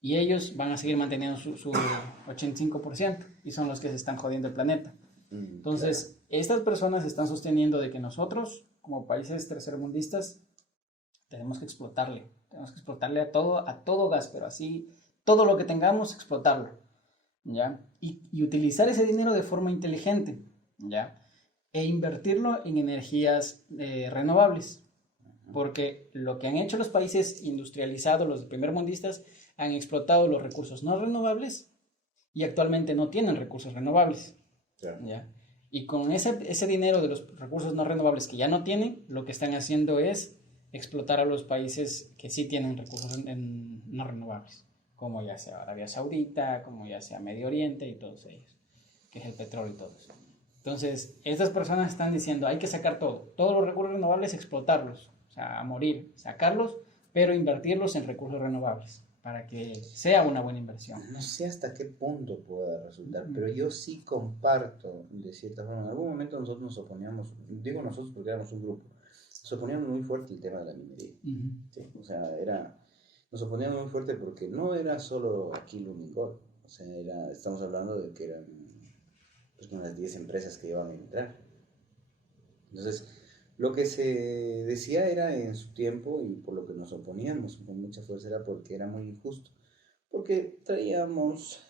y ellos van a seguir manteniendo su 85%, y son los que se están jodiendo el planeta. Entonces, estas personas están sosteniendo de que nosotros, como países tercermundistas, tenemos que explotarle a todo gas, pero así, todo lo que tengamos, explotarlo, ¿ya? Y utilizar ese dinero de forma inteligente, ¿ya? e invertirlo en energías renovables. Porque lo que han hecho los países industrializados, los primermundistas, han explotado los recursos no renovables y actualmente no tienen recursos renovables. Claro. ¿Ya? Y con ese dinero de los recursos no renovables que ya no tienen, lo que están haciendo es explotar a los países que sí tienen recursos no renovables, como ya sea Arabia Saudita, como ya sea Medio Oriente y todos ellos, que es el petróleo y todo eso. Entonces, estas personas están diciendo, hay que sacar todos los recursos renovables, explotarlos, o sea, a morir, sacarlos, pero invertirlos en recursos renovables, para que sea una buena inversión. No sé hasta qué punto pueda resultar, pero yo sí comparto, de cierta forma. En algún momento nosotros nos oponíamos, digo nosotros porque éramos un grupo, nos oponíamos muy fuerte el tema de la minería. ¿Sí? O sea, nos oponíamos muy fuerte porque no era solo aquí Lumingol, o sea, estamos hablando de que eran pues, unas 10 empresas que iban a entrar. Entonces, lo que se decía era en su tiempo, y por lo que nos oponíamos con mucha fuerza, era porque era muy injusto. Porque traíamos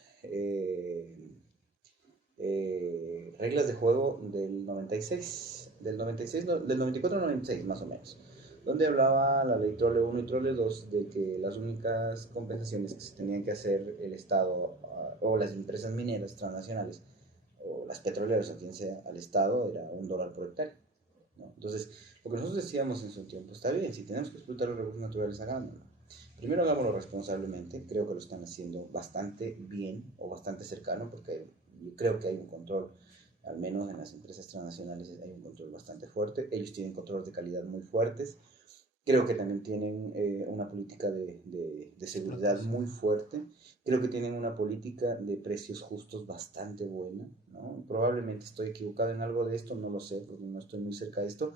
reglas de juego del 96, del 94 al 96 más o menos, donde hablaba la ley Trole 1 y Trole 2 de que las únicas compensaciones que se tenían que hacer el Estado o las empresas mineras transnacionales o las petroleras o quien sea al Estado era $1 por hectárea, ¿no? Entonces, lo que nosotros decíamos en su tiempo, está bien, si tenemos que explotar los recursos naturales, hagámoslo. Primero hagámoslo responsablemente, creo que lo están haciendo bastante bien o bastante cercano, porque yo creo que hay un control, al menos en las empresas transnacionales hay un control bastante fuerte, ellos tienen controles de calidad muy fuertes, creo que también tienen una política de seguridad muy fuerte, creo que tienen una política de precios justos bastante buena, ¿no? Probablemente estoy equivocado en algo de esto, no lo sé, porque no estoy muy cerca de esto,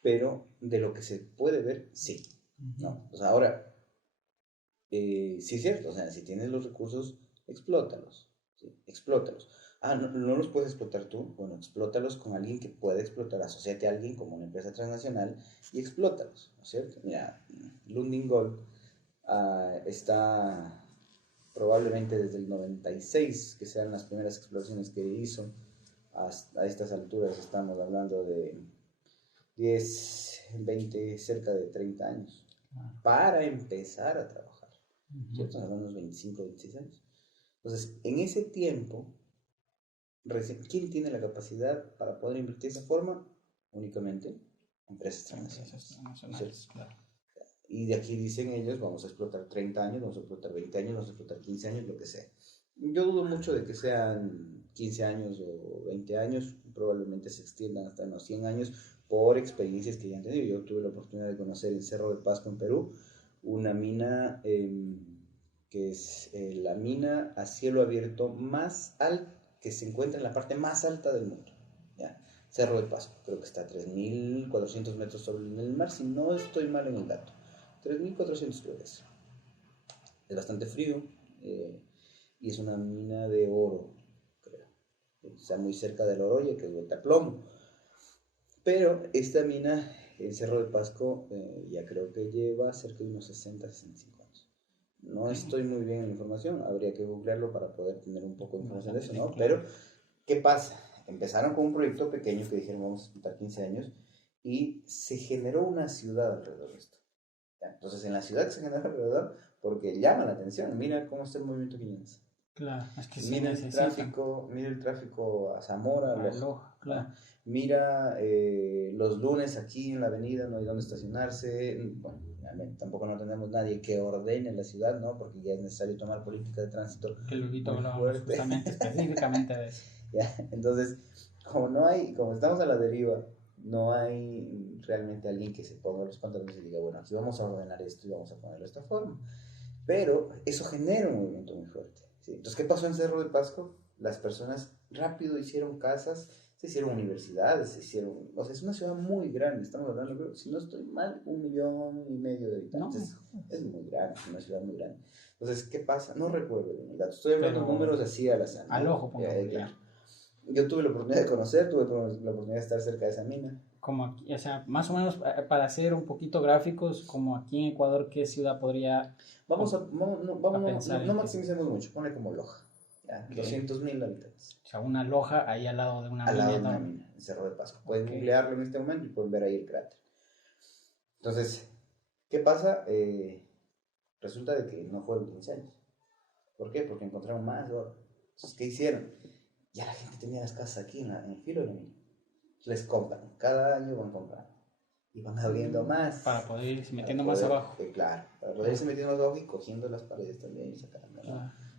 pero de lo que se puede ver, sí, ¿no? O sea, ahora, sí es cierto, o sea, si tienes los recursos, explótalos, ¿sí? Explótalos. Ah, no los puedes explotar tú, bueno, explótalos con alguien que pueda explotar, asociate a alguien como una empresa transnacional y explótalos, ¿no es cierto? Mira, Lundin Gold está probablemente desde el 96, que sean las primeras exploraciones que hizo, a estas alturas estamos hablando de 10, 20, cerca de 30 años, para empezar a trabajar, ¿cierto? Hablando de unos 25, 26 años. Entonces, en ese tiempo, ¿quién tiene la capacidad para poder invertir de esa forma? Únicamente empresas transnacionales. Claro. Y de aquí dicen ellos, vamos a explotar 30 años, vamos a explotar 20 años, vamos a explotar 15 años, lo que sea. Yo dudo mucho de que sean 15 años o 20 años, probablemente se extiendan hasta unos 100 años por experiencias que ya han tenido. Yo tuve la oportunidad de conocer en Cerro de Pasco, en Perú, una mina que es la mina a cielo abierto más alta, que se encuentra en la parte más alta del mundo, ¿ya? Cerro de Pasco, creo que está a 3.400 metros sobre el mar, si no estoy mal en el dato, 3.400 creo que es bastante frío, y es una mina de oro, creo, está muy cerca del Oroya, que es vuelta a plomo, pero esta mina, el Cerro de Pasco, ya creo que lleva cerca de unos 60-65 años. No estoy muy bien en la información, habría que googlearlo para poder tener un poco de información de eso, ¿no? Pero, ¿qué pasa? Empezaron con un proyecto pequeño que dijeron vamos a explotar 15 años y se generó una ciudad alrededor de esto. Entonces, en la ciudad que se generó alrededor, porque llama la atención, mira cómo está el movimiento Quiñones. Claro, es que mira el tráfico a Zamora, Loja, claro. Mira los lunes aquí en la avenida no hay dónde estacionarse. Bueno, tampoco no tenemos nadie que ordene la ciudad, ¿no? Porque ya es necesario tomar política de tránsito. Que luego hablamos justamente, específicamente de eso. ¿Ya? Entonces, como estamos a la deriva, no hay realmente alguien que se ponga los pantalones y diga, bueno, aquí vamos a ordenar esto y vamos a ponerlo de esta forma. Pero eso genera un movimiento muy fuerte, ¿sí? Entonces, ¿qué pasó en Cerro de Pasco? Las personas rápido hicieron casas, se hicieron universidades, o sea, es una ciudad muy grande, estamos hablando, creo, si no estoy mal, 1,5 millones de habitantes, no. Es muy grande, es una ciudad muy grande. Entonces, ¿qué pasa? No recuerdo bien el dato, estoy hablando de números así al azar, al ojo, claro. Yo tuve la oportunidad de conocer, tuve la oportunidad de estar cerca de esa mina. Como aquí, o sea, más o menos para hacer un poquito gráficos, como aquí en Ecuador, ¿qué ciudad podría? No maximicemos mucho, ponle como Loja. Ya, 200.000 habitantes. O sea, una loja ahí al lado de una al mina. lado de una mina, en Cerro de Pasco. Pueden googlearlo en este momento y pueden ver ahí el cráter. Entonces, ¿qué pasa? Resulta de que no fueron 15 años. ¿Por qué? Porque encontraron más oro. Entonces, ¿qué hicieron? Ya la gente tenía las casas aquí en el filo de la mina. Les compran, cada año van comprando. Y van abriendo más. Para poder irse metiendo más abajo. Claro, para poder irse metiendo más abajo y cogiendo las paredes también y sacando.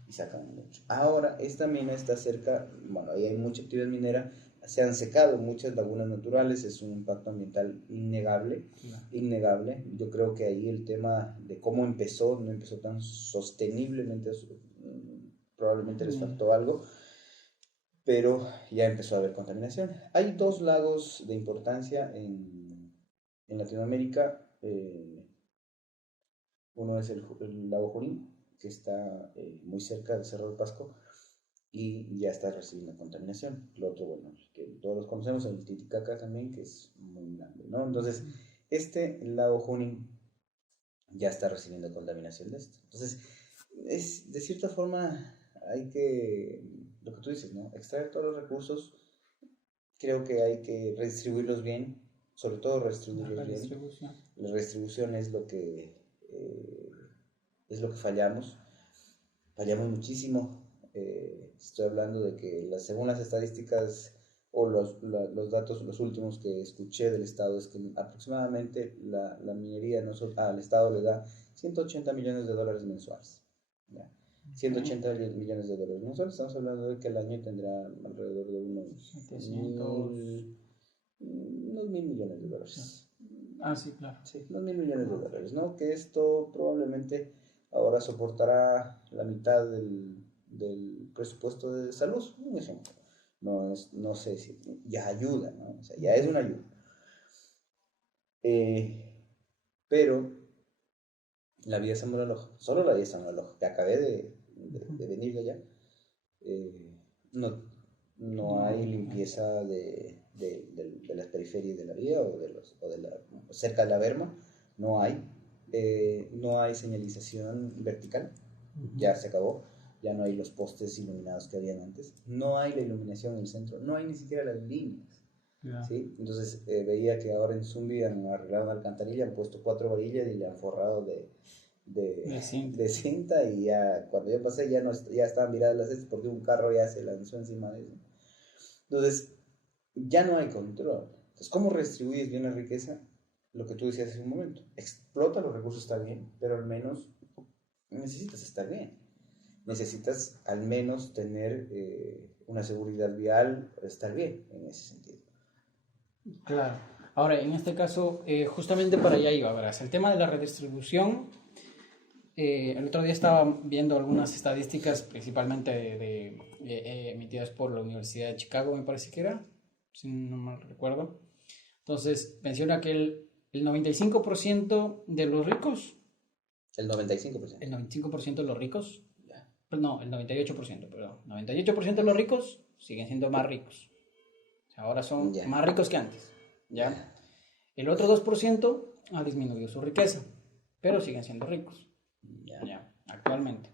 Y sacan mucho. Ahora, esta mina está cerca, bueno, ahí hay mucha actividad minera, se han secado muchas lagunas naturales, es un impacto ambiental innegable, innegable. Yo creo que ahí el tema de cómo empezó, no empezó tan sosteniblemente, probablemente les faltó algo, pero ya empezó a haber contaminación. Hay 2 lagos de importancia en Latinoamérica, uno es el lago Junín, que está muy cerca del Cerro de Pasco y ya está recibiendo contaminación. Lo otro, bueno, que todos los conocemos, el Titicaca también, que es muy grande, ¿no? Entonces, el lago Junín ya está recibiendo contaminación de esto. Entonces, de cierta forma, hay que, lo que tú dices, ¿no? Extraer todos los recursos, creo que hay que redistribuirlos bien, sobre todo redistribuirlos bien. La redistribución es lo que fallamos muchísimo. Estoy hablando de que según las estadísticas o los datos, los últimos que escuché del Estado, es que aproximadamente la minería al Estado le da $180 millones mensuales. ¿Ya? 180 millones de dólares mensuales. Estamos hablando de que el año tendrá alrededor de unos 1.000 millones de dólares. Ah, sí, claro. Sí, 2.000 millones de dólares, ¿no? Que esto probablemente ahora soportará la mitad del presupuesto de salud, un ejemplo. No sé si ya ayuda, ¿no? O sea, ya es una ayuda. Pero la vía San Reloj, solo la vía San Reloj, que acabé de venir de allá, no hay limpieza de las periferias de la vía cerca de la berma, no hay señalización vertical, ya se acabó, ya no hay los postes iluminados que habían antes, no hay la iluminación en el centro, no hay ni siquiera las líneas. ¿Sí? Entonces veía que ahora en Zumbi han arreglado una alcantarilla, han puesto 4 varillas y le han forrado de cinta, y ya cuando yo pasé ya estaban miradas las cestas porque un carro ya se lanzó encima de eso. Entonces ya no hay control. Entonces, ¿cómo redistribuyes bien la riqueza? Lo que tú decías hace un momento, explota los recursos, está bien, pero al menos necesitas estar bien, necesitas al menos tener una seguridad vial, estar bien en ese sentido. Claro. Ahora, en este caso, justamente para allá iba, verás, el tema de la redistribución. El otro día estaba viendo algunas estadísticas, principalmente emitidas por la Universidad de Chicago, me parece que era, si no mal recuerdo. Entonces, menciona que el 95% de los ricos... El 95%. El 95% de los ricos... No, el 98%, perdón. 98% de los ricos siguen siendo más ricos. O sea, ahora son más ricos que antes. ¿Ya? El otro 2% ha disminuido su riqueza, pero siguen siendo ricos. Ya, actualmente.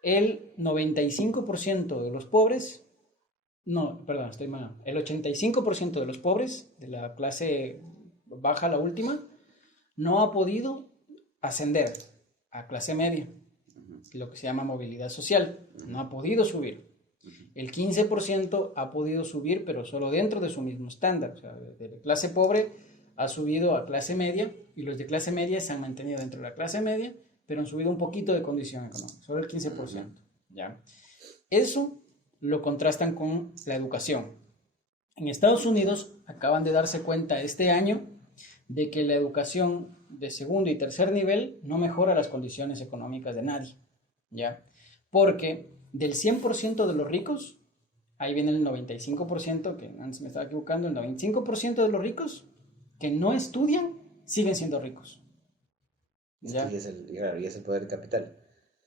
El 95% de los pobres... No, perdón, estoy mal. El 85% de los pobres, de la clase baja, la última, no ha podido ascender a clase media, lo que se llama movilidad social. No ha podido subir. El 15% ha podido subir, pero solo dentro de su mismo estándar. O sea, de clase pobre ha subido a clase media, y los de clase media se han mantenido dentro de la clase media, pero han subido un poquito de condición económica, solo el 15%. ¿Ya? Eso lo contrastan con la educación. En Estados Unidos acaban de darse cuenta este año de que la educación de segundo y tercer nivel no mejora las condiciones económicas de nadie, ¿ya? Porque del 100% de los ricos, ahí viene el 95%, que antes me estaba equivocando, el 95% de los ricos que no estudian siguen siendo ricos. ¿Ya? Y es el poder del capital.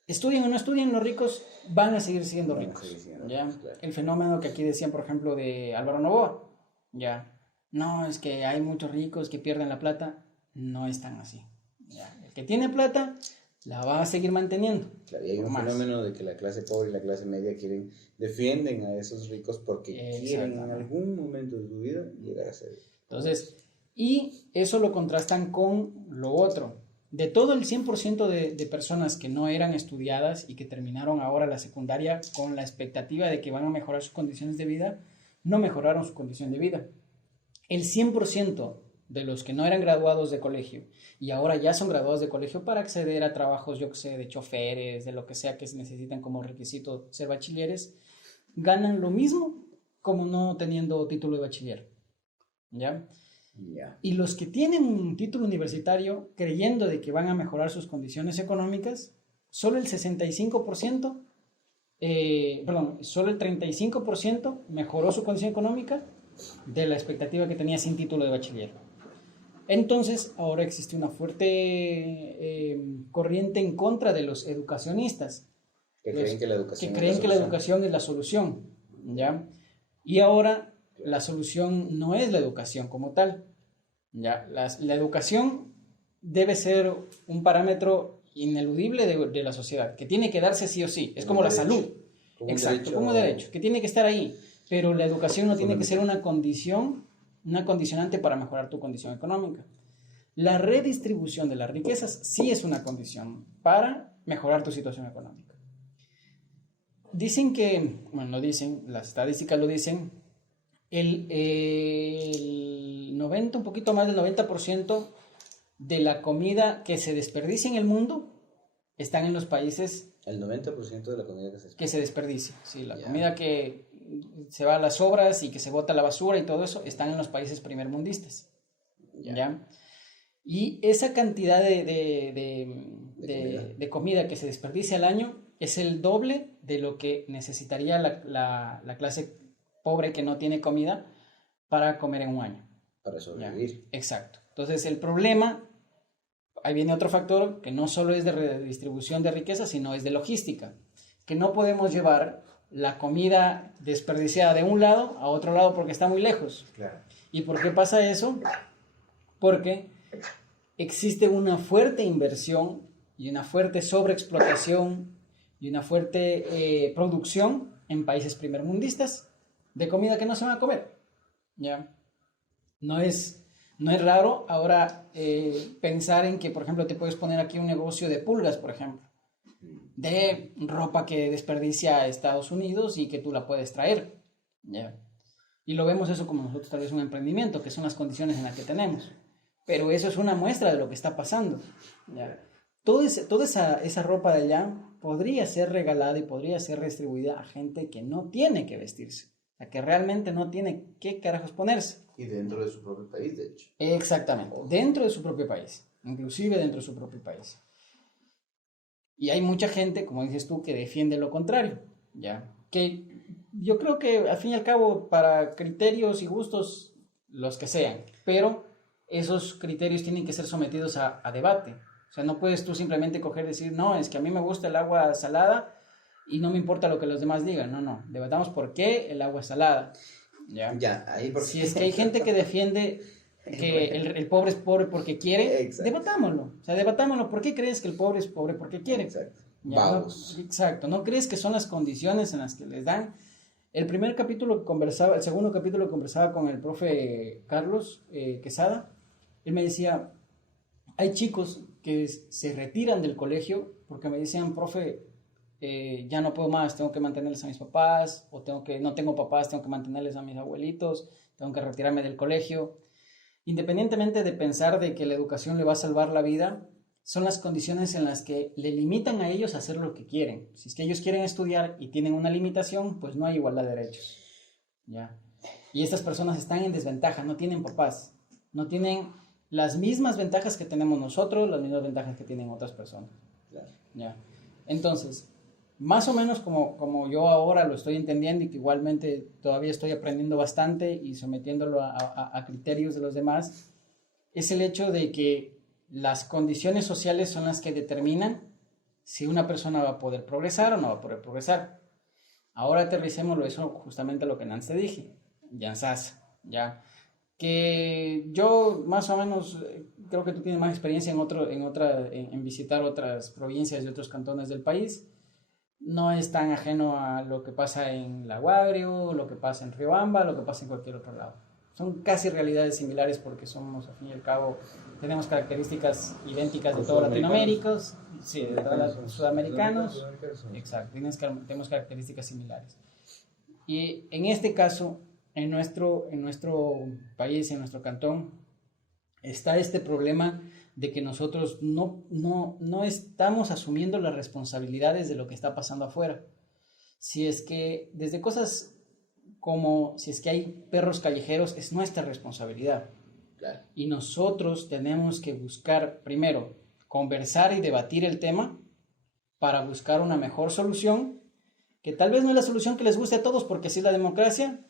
Estudien o no estudien, los ricos van a seguir siendo ricos. ¿Ya? Claro. El fenómeno que aquí decían, por ejemplo, de Álvaro Noboa, ¿ya? No, es que hay muchos ricos que pierden la plata. No es tan así, ¿ya? El que tiene plata la va a seguir manteniendo. Claro, y hay un fenómeno de que la clase pobre y la clase media defienden a esos ricos porque quieren en algún momento de su vida llegar a ser. Entonces, y eso lo contrastan con lo otro. De todo el 100% de personas que no eran estudiadas y que terminaron ahora la secundaria con la expectativa de que van a mejorar sus condiciones de vida, no mejoraron su condición de vida. El 100% de los que no eran graduados de colegio y ahora ya son graduados de colegio para acceder a trabajos, yo que sé, de choferes, de lo que sea que se necesitan como requisito ser bachilleres, ganan lo mismo como no teniendo título de bachiller. ¿Ya? Yeah. Y los que tienen un título universitario creyendo de que van a mejorar sus condiciones económicas, solo el 65%, solo el 35% mejoró su condición económica de la expectativa que tenía sin título de bachiller. Entonces, ahora existe una fuerte corriente en contra de los educacionistas. Que creen que la educación es la solución. ¿Ya? Y ahora la solución no es la educación como tal. ¿Ya? La educación debe ser un parámetro ineludible de la sociedad, que tiene que darse sí o sí. Es como la salud. Exacto, como derecho, que tiene que estar ahí. Pero la educación no tiene que ser una condicionante para mejorar tu condición económica. La redistribución de las riquezas sí es una condición para mejorar tu situación económica. Dicen que, bueno, lo dicen, las estadísticas lo dicen, el 90, un poquito más del 90% de la comida que se desperdicia en el mundo están en los países... El 90% de la comida que se desperdicia. Sí, la comida que se va a las sobras y que se bota a la basura y todo eso están en los países primermundistas. ¿Ya? Y esa cantidad de comida que se desperdicia al año es el doble de lo que necesitaría la clase pobre que no tiene comida para comer en un año. Para sobrevivir. ¿Ya? Exacto. Entonces el problema, ahí viene otro factor que no solo es de redistribución de riqueza, sino es de logística. Que no podemos llevar la comida desperdiciada de un lado a otro lado porque está muy lejos. Claro. ¿Y por qué pasa eso? Porque existe una fuerte inversión y una fuerte sobreexplotación y una fuerte producción en países primermundistas de comida que no se van a comer. ¿Ya? No es raro ahora pensar en que, por ejemplo, te puedes poner aquí un negocio de pulgas, por ejemplo, de ropa que desperdicia a Estados Unidos y que tú la puedes traer. ¿Ya? Y lo vemos eso como nosotros tal vez un emprendimiento, que son las condiciones en las que tenemos. Pero eso es una muestra de lo que está pasando. ¿Ya? Toda esa ropa de allá podría ser regalada y podría ser distribuida a gente que no tiene que vestirse. O sea, que realmente no tiene qué carajos ponerse. Y dentro de su propio país, de hecho. Exactamente, dentro de su propio país. Inclusive dentro de su propio país. Y hay mucha gente, como dices tú, que defiende lo contrario. ¿Ya? Que yo creo que al fin y al cabo, para criterios y gustos, los que sean. Pero esos criterios tienen que ser sometidos a debate. O sea, no puedes tú simplemente coger y decir, no, es que a mí me gusta el agua salada y no me importa lo que los demás digan. No, debatamos por qué el agua es salada. ¿Ya? Ahí porque... Si es que hay gente que defiende que el pobre es pobre porque quiere, exacto, debatámoslo. O sea, debatámoslo. ¿Por qué crees que el pobre es pobre porque quiere? Exacto. Vamos. Exacto. ¿No crees que son las condiciones en las que les dan? El segundo capítulo que conversaba con el profe Carlos Quesada, él me decía, hay chicos que se retiran del colegio porque me decían, profe, ya no puedo más, tengo que mantenerles a mis papás, o no tengo papás, tengo que mantenerles a mis abuelitos, tengo que retirarme del colegio. Independientemente de pensar de que la educación le va a salvar la vida, son las condiciones en las que le limitan a ellos a hacer lo que quieren. Si es que ellos quieren estudiar y tienen una limitación, pues no hay igualdad de derechos. ¿Ya? Y estas personas están en desventaja, no tienen papás, no tienen las mismas ventajas que tenemos nosotros, las mismas ventajas que tienen otras personas. ¿Ya? Entonces, más o menos como yo ahora lo estoy entendiendo y que igualmente todavía estoy aprendiendo bastante y sometiéndolo a criterios de los demás, es el hecho de que las condiciones sociales son las que determinan si una persona va a poder progresar o no va a poder progresar. Ahora aterricémoslo eso justamente a lo que antes te dije, Jansas, ¿ya? Que yo más o menos creo que tú tienes más experiencia en visitar otras provincias y otros cantones del país. No es tan ajeno a lo que pasa en La Guagrio, lo que pasa en Riobamba, lo que pasa en cualquier otro lado. Son casi realidades similares porque somos, al fin y al cabo, tenemos características idénticas de Los toda sudamericanos. Latinoamérica, sí, de todos los sudamericanos, exacto, tenemos características similares. Y en este caso, en nuestro país, en nuestro cantón, está este problema de que nosotros no estamos asumiendo las responsabilidades de lo que está pasando afuera. Si es que desde cosas como si es que hay perros callejeros, es nuestra responsabilidad. Claro. Y nosotros tenemos que buscar, primero, conversar y debatir el tema para buscar una mejor solución, que tal vez no es la solución que les guste a todos porque así es la democracia,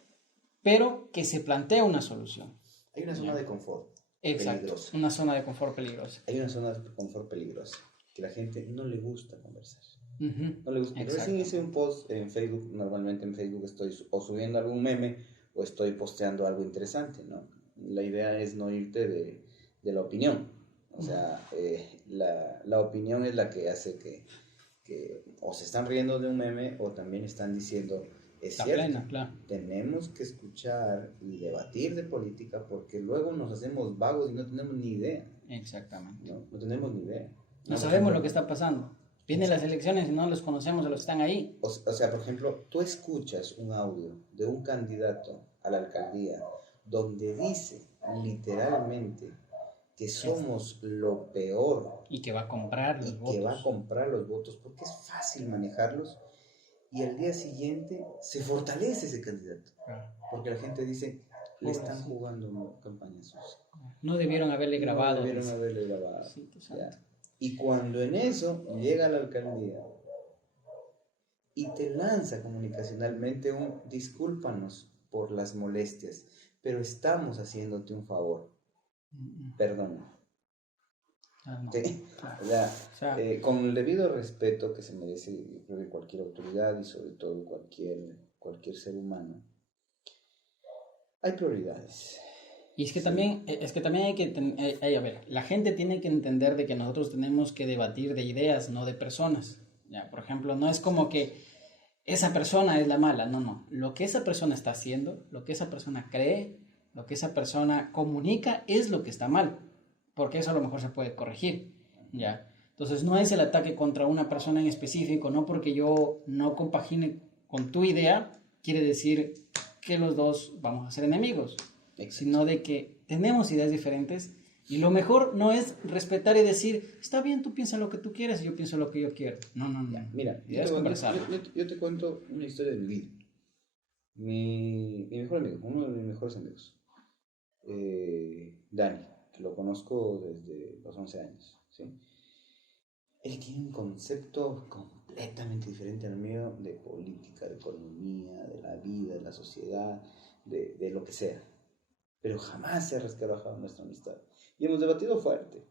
pero que se plantea una solución. Hay una zona de confort. Exacto, Peligrosa. una zona de confort peligrosa. Hay una zona de confort peligrosa, que la gente no le gusta conversar. Uh-huh. No le gusta. Recién hice un post en Facebook. Normalmente en Facebook estoy o subiendo algún meme o estoy posteando algo interesante, ¿no? La idea es no irte de la opinión. O sea, la opinión es la que hace que o se están riendo de un meme o también están diciendo, es cierto, plena, claro. Tenemos que escuchar y debatir de política porque luego nos hacemos vagos y no tenemos ni idea. Exactamente. No tenemos ni idea. No sabemos lo que está pasando. Vienen las elecciones y no los conocemos a los que están ahí. O sea, por ejemplo, tú escuchas un audio de un candidato a la alcaldía donde dice literalmente que somos lo peor y que va a comprar los votos. Que va a comprar los votos porque es fácil manejarlos, y al día siguiente se fortalece ese candidato. Porque la gente dice, le están jugando una campaña sucia. No debieron haberle grabado. No debieron haberle grabado. Sí, y cuando en eso llega a la alcaldía y te lanza comunicacionalmente un discúlpanos por las molestias, pero estamos haciéndote un favor. Perdón. No. ¿Sí? O sea, con el debido respeto que se merece, creo que cualquier autoridad y sobre todo cualquier ser humano, hay prioridades. Y es que también hay que, a ver, la gente tiene que entender de que nosotros tenemos que debatir de ideas, no de personas. Ya, por ejemplo, no es como que esa persona es la mala, no. Lo que esa persona está haciendo, lo que esa persona cree, lo que esa persona comunica es lo que está mal, porque eso a lo mejor se puede corregir, ¿ya? Entonces no es el ataque contra una persona en específico, no porque yo no compagine con tu idea, quiere decir que los dos vamos a ser enemigos. Exacto. Sino de que tenemos ideas diferentes y lo mejor no es respetar y decir, está bien, tú piensas lo que tú quieres y yo pienso lo que yo quiero. No. Mira, yo te cuento una historia de mi vida. Mi mejor amigo, uno de mis mejores amigos, Dani, que lo conozco desde los 11 años, ¿sí? Él tiene un concepto completamente diferente al mío de política, de economía, de la vida, de la sociedad, de lo que sea. Pero jamás se ha resquebrajado nuestra amistad. Y hemos debatido fuerte.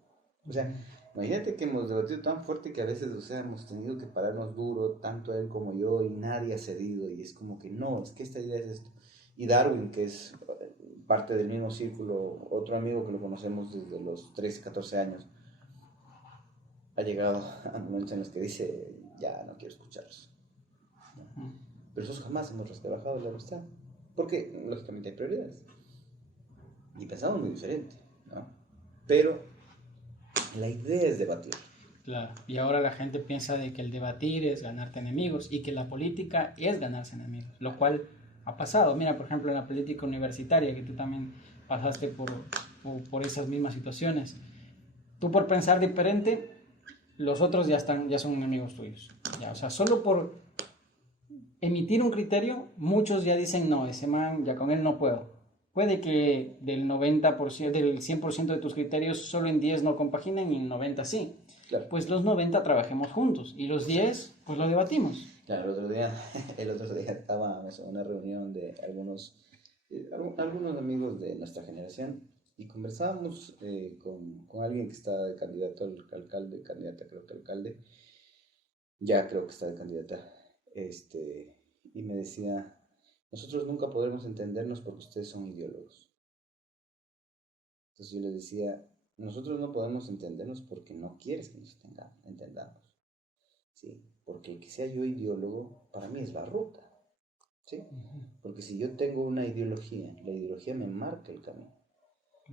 O sea, imagínate que hemos debatido tan fuerte que a veces, o sea, hemos tenido que pararnos duro, tanto él como yo, y nadie ha cedido. Y es como que no, es que esta idea es esto. Y Darwin, que es parte del mismo círculo, otro amigo que lo conocemos desde los 13, 14 años, ha llegado a momentos en los que dice, ya no quiero escucharlos. Pero nosotros jamás hemos resquebrajado la amistad. Porque, lógicamente, hay prioridades. Y pensamos muy diferente, ¿no? Pero la idea es debatir. Claro, y ahora la gente piensa de que el debatir es ganarte enemigos y que la política es ganarse enemigos, lo cual ha pasado. Mira, por ejemplo, en la política universitaria, que tú también pasaste por esas mismas situaciones. Tú por pensar diferente, los otros ya son enemigos tuyos. Ya, o sea, solo por emitir un criterio, muchos ya dicen, no, ese man, ya con él no puedo. Puede que del 90%, del 100% de tus criterios, solo en 10 no compaginen y en 90 sí. Claro. Pues los 90 trabajemos juntos y los 10 pues lo debatimos. Claro, el otro día estábamos en una reunión de algunos amigos de nuestra generación y conversábamos con alguien que está de candidato al alcalde, candidata creo que alcalde, ya creo que está de candidata, y me decía, nosotros nunca podremos entendernos porque ustedes son ideólogos. Entonces yo les decía, nosotros no podemos entendernos porque no quieres que nos entendamos, ¿sí? Porque el que sea yo ideólogo, para mí es la ruta, ¿sí? Porque si yo tengo una ideología, la ideología me marca el camino.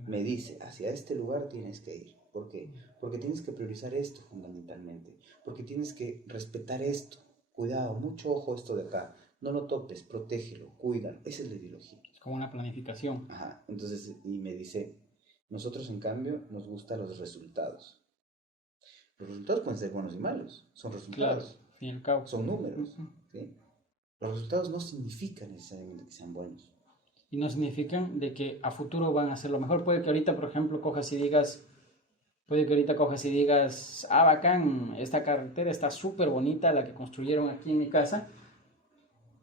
Me dice, hacia este lugar tienes que ir. ¿Por qué? Porque tienes que priorizar esto fundamentalmente. Porque tienes que respetar esto. Cuidado, mucho ojo esto de acá. No lo toques, protégelo, cuídalo. Esa es la ideología. Es como una planificación. Ajá. Entonces, y me dice, nosotros en cambio nos gustan los resultados. Los resultados pueden ser buenos y malos. Son resultados. Claro, al fin y al cabo. Son números. ¿Sí? Los resultados no significan necesariamente que sean buenos. Y no significan de que a futuro van a ser lo mejor. Puede que ahorita, por ejemplo, cojas y digas, bacán, esta carretera está súper bonita, la que construyeron aquí en mi casa,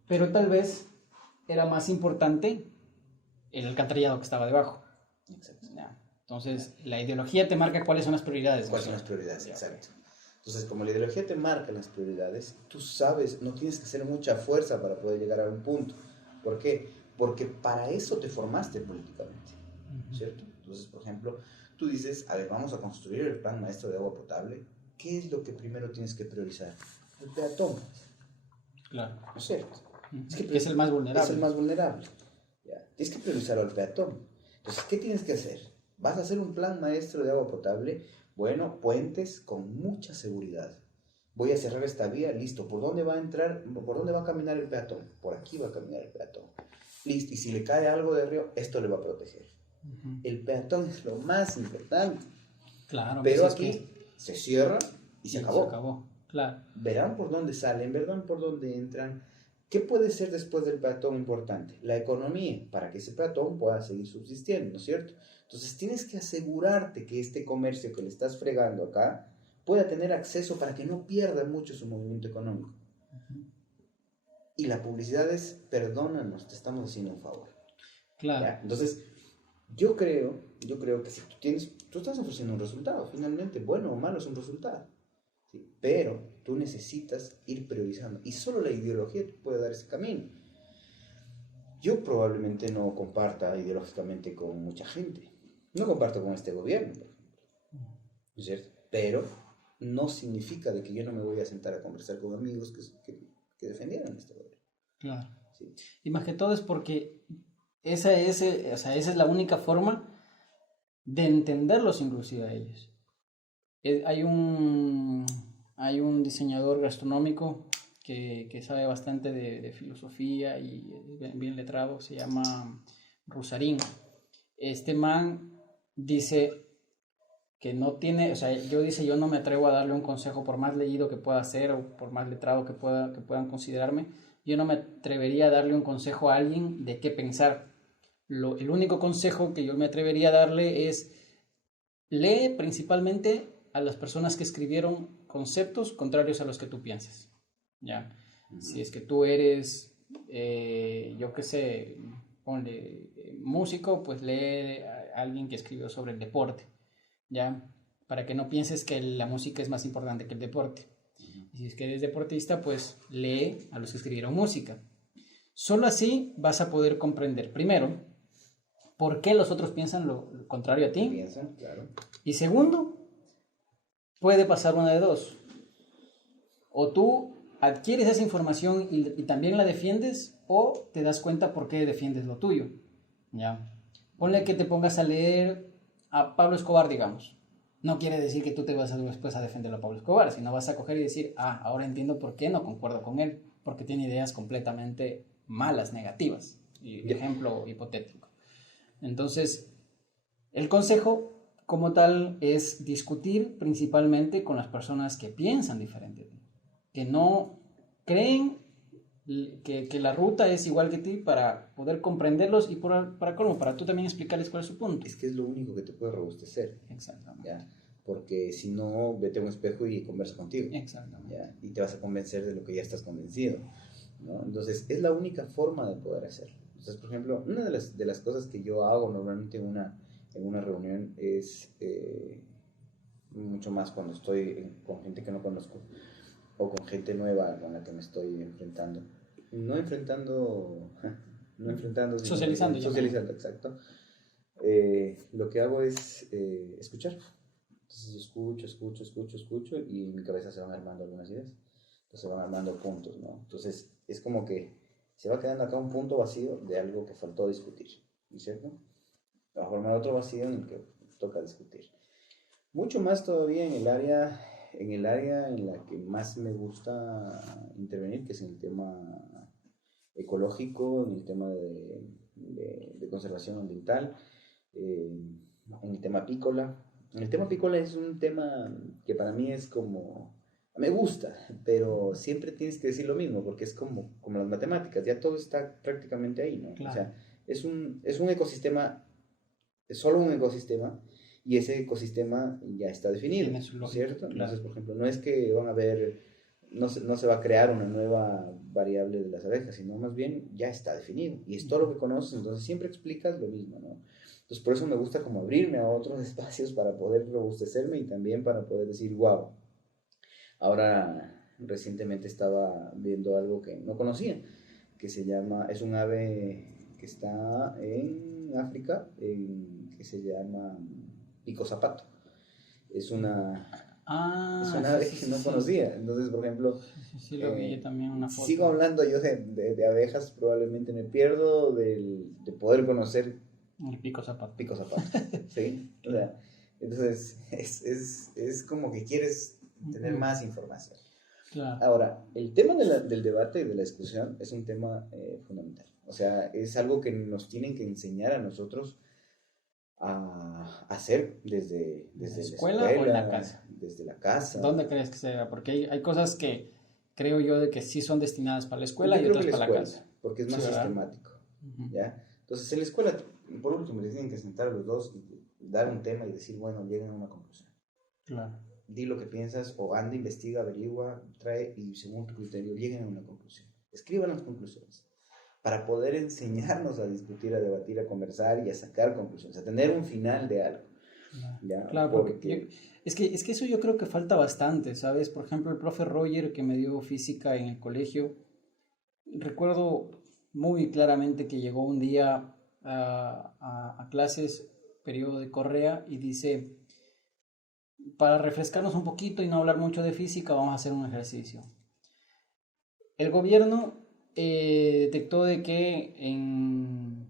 pero tal vez era más importante el alcantarillado que estaba debajo. Exacto. Ya. Entonces, la ideología te marca cuáles son las prioridades. ¿Cuáles son las prioridades? Ya, Exacto. Entonces, como la ideología te marca las prioridades, tú sabes, no tienes que hacer mucha fuerza para poder llegar a un punto. ¿Por qué? Porque para eso te formaste políticamente, ¿cierto? Entonces, por ejemplo, tú dices, a ver, vamos a construir el plan maestro de agua potable. ¿Qué es lo que primero tienes que priorizar? El peatón. Claro. ¿No es cierto? Es el más vulnerable. Es el más vulnerable. ¿Ya? Tienes que priorizar al peatón. Entonces, ¿qué tienes que hacer? ¿Vas a hacer un plan maestro de agua potable? Bueno, puentes con mucha seguridad. Voy a cerrar esta vía, listo. ¿Por dónde va a entrar? ¿Por dónde va a caminar el peatón? Por aquí va a caminar el peatón. Listo, y si le cae algo de río, esto le va a proteger. El peatón es lo más importante. Claro. Pero aquí se cierra y se acabó. Se acabó, claro. Verán por dónde salen, verán por dónde entran. ¿Qué puede ser después del peatón importante? La economía, para que ese peatón pueda seguir subsistiendo, ¿no es cierto? Entonces tienes que asegurarte que este comercio que le estás fregando acá pueda tener acceso para que no pierda mucho su movimiento económico. Y la publicidad es, perdónanos, te estamos haciendo un favor. Claro. ¿Ya? Entonces, yo creo que si tú estás ofreciendo un resultado, finalmente, bueno o malo es un resultado. ¿Sí? Pero tú necesitas ir priorizando. Y solo la ideología te puede dar ese camino. Yo probablemente no comparta ideológicamente con mucha gente. No comparto con este gobierno, por ejemplo. ¿No es cierto? Pero no significa de que yo no me voy a sentar a conversar con amigos que defendieran este gobierno. Claro. Sí. Y más que todo es porque esa es la única forma de entenderlos inclusive a ellos. Hay un diseñador gastronómico que sabe bastante de filosofía y es bien letrado, se llama Rusarín. Este man dice que no tiene, yo no me atrevo a darle un consejo por más leído que pueda ser o por más letrado que puedan considerarme, yo no me atrevería a darle un consejo a alguien de qué pensar. El único consejo que yo me atrevería a darle es lee principalmente a las personas que escribieron conceptos contrarios a los que tú piensas. ¿Ya? Si es que tú eres, yo qué sé, ponle músico, pues lee a alguien que escribió sobre el deporte. ¿Ya? Para que no pienses que la música es más importante que el deporte. Y si es que eres deportista, pues lee a los que escribieron música. Solo así vas a poder comprender, primero, por qué los otros piensan lo contrario a ti. Piensan, claro. Y segundo, puede pasar una de dos. O tú adquieres esa información y también la defiendes, o te das cuenta por qué defiendes lo tuyo. ¿Ya? Ponle que te pongas a leer a Pablo Escobar, digamos. No quiere decir que tú te vas a después a defender a Pablo Escobar, sino vas a coger y decir, ahora entiendo por qué no concuerdo con él, porque tiene ideas completamente malas, negativas. Ejemplo hipotético. Entonces, el consejo como tal es discutir principalmente con las personas que piensan diferente, que no creen que la ruta es igual que ti, para poder comprenderlos y para tú también explicarles cuál es su punto. Es que es lo único que te puede robustecer. Exactamente. ¿Ya? Porque si no, vete a un espejo y conversa contigo. Exactamente. ¿Ya? Y te vas a convencer de lo que ya estás convencido, ¿no? Entonces, es la única forma de poder hacerlo. Entonces, por ejemplo, una de las cosas que yo hago normalmente en una reunión es, mucho más cuando estoy con gente que no conozco o con gente nueva con la que me estoy enfrentando. No enfrentando, Socializando, socializando, exacto. lo que hago es escuchar. Entonces escucho y en mi cabeza se van armando algunas ideas. Entonces se van armando puntos, ¿no? Entonces es como que se va quedando acá un punto vacío de algo que faltó discutir, ¿no es cierto? Va a formar otro vacío en el que toca discutir. Mucho más todavía en el área en la que más me gusta intervenir, que es en el tema ecológico, en el tema de conservación ambiental, en el tema apícola. El tema apícola es un tema que para mí es como, me gusta, pero siempre tienes que decir lo mismo, porque es como las matemáticas, ya todo está prácticamente ahí, ¿no? Claro. O sea, es un ecosistema, es solo un ecosistema, y ese ecosistema ya está definido, Tiene su lógica, ¿cierto? claro. Entonces, por ejemplo, no es que van a haber, no se va a crear una nueva variable de las abejas, sino más bien ya está definido, y es todo lo que conoces, entonces siempre explicas lo mismo, ¿no? Entonces, por eso me gusta como abrirme a otros espacios para poder robustecerme y también para poder decir, wow. Ahora, recientemente estaba viendo algo que no conocía, que se llama, es un ave que está en África, que se llama pico zapato. Es una ave que no conocía. Entonces, por ejemplo, Sí, lo vi también una foto. Sigo hablando yo de abejas, probablemente me pierdo de poder conocer el pico zapato. ¿Sí? O sea, entonces es como que quieres tener más información. Claro. Ahora, el tema del debate y de la discusión es un tema fundamental. O sea, es algo que nos tienen que enseñar a nosotros a hacer desde la escuela o en la casa. Desde la casa. ¿Dónde crees que se deba? Porque hay cosas que creo yo de que sí son destinadas para la escuela y otras para la casa. Porque es más sistemático. ¿Ya? Entonces, en la escuela, por último, les tienen que sentar a los dos y dar un tema y decir, bueno, lleguen a una conclusión. Claro. Di lo que piensas, o anda, investiga, averigua, trae, y según tu criterio lleguen a una conclusión. Escriban las conclusiones para poder enseñarnos a discutir, a debatir, a conversar y a sacar conclusiones, a tener un final de algo. ¿Ya? Claro, porque es que eso yo creo que falta bastante, ¿sabes? Por ejemplo, el profe Roger que me dio física en el colegio, recuerdo muy claramente que llegó un día a clases, periodo de Correa, y dice, para refrescarnos un poquito y no hablar mucho de física, vamos a hacer un ejercicio. El gobierno detectó de que en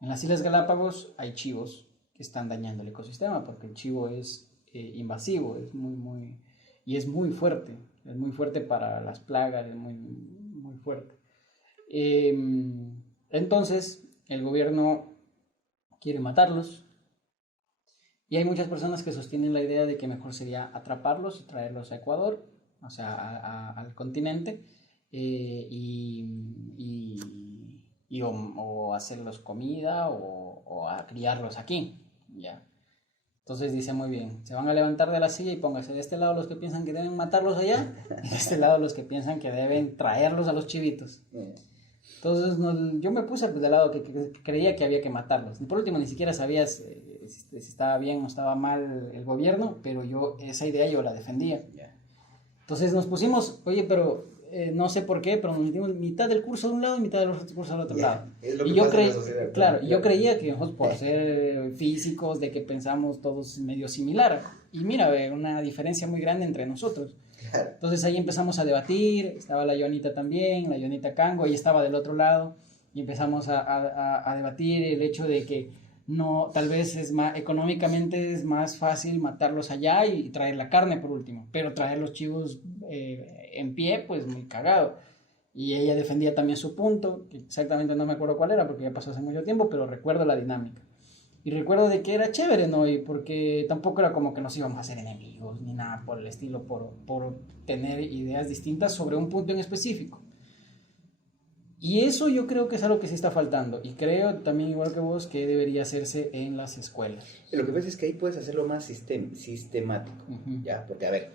las Islas Galápagos hay chivos que están dañando el ecosistema, porque el chivo es invasivo, es muy fuerte para las plagas, es muy fuerte. Entonces, el gobierno quiere matarlos, y hay muchas personas que sostienen la idea de que mejor sería atraparlos y traerlos a Ecuador, o sea, al continente, o hacerlos comida o a criarlos aquí, ¿ya? Entonces dice, muy bien, se van a levantar de la silla y pónganse de este lado los que piensan que deben matarlos allá, y de este lado los que piensan que deben traerlos a los chivitos. Entonces yo me puse del lado que creía que había que matarlos. Por último, ni siquiera sabías si estaba bien o estaba mal el gobierno, pero esa idea yo la defendía. Entonces nos pusimos, oye, pero no sé por qué, pero nos metimos mitad del curso de un lado y mitad del otro curso del otro lado. Y yo creía que nosotros, por ser físicos, de que pensamos todos medio similar. Y mira, una diferencia muy grande entre nosotros. Entonces ahí empezamos a debatir, estaba la Joanita también, la Joanita Cango, ella estaba del otro lado, y empezamos a debatir el hecho de que no, tal vez económicamente es más fácil matarlos allá y traer la carne por último, pero traer los chivos en pie, pues muy cagado. Y ella defendía también su punto, que exactamente no me acuerdo cuál era porque ya pasó hace mucho tiempo, pero recuerdo la dinámica. Y recuerdo de que era chévere, ¿no? Y porque tampoco era como que nos íbamos a hacer enemigos ni nada por el estilo, por tener ideas distintas sobre un punto en específico. Y eso yo creo que es algo que sí está faltando. Y creo también, igual que vos, que debería hacerse en las escuelas. Lo que pasa es que ahí puedes hacerlo más sistemático. ¿Ya? Porque, a ver,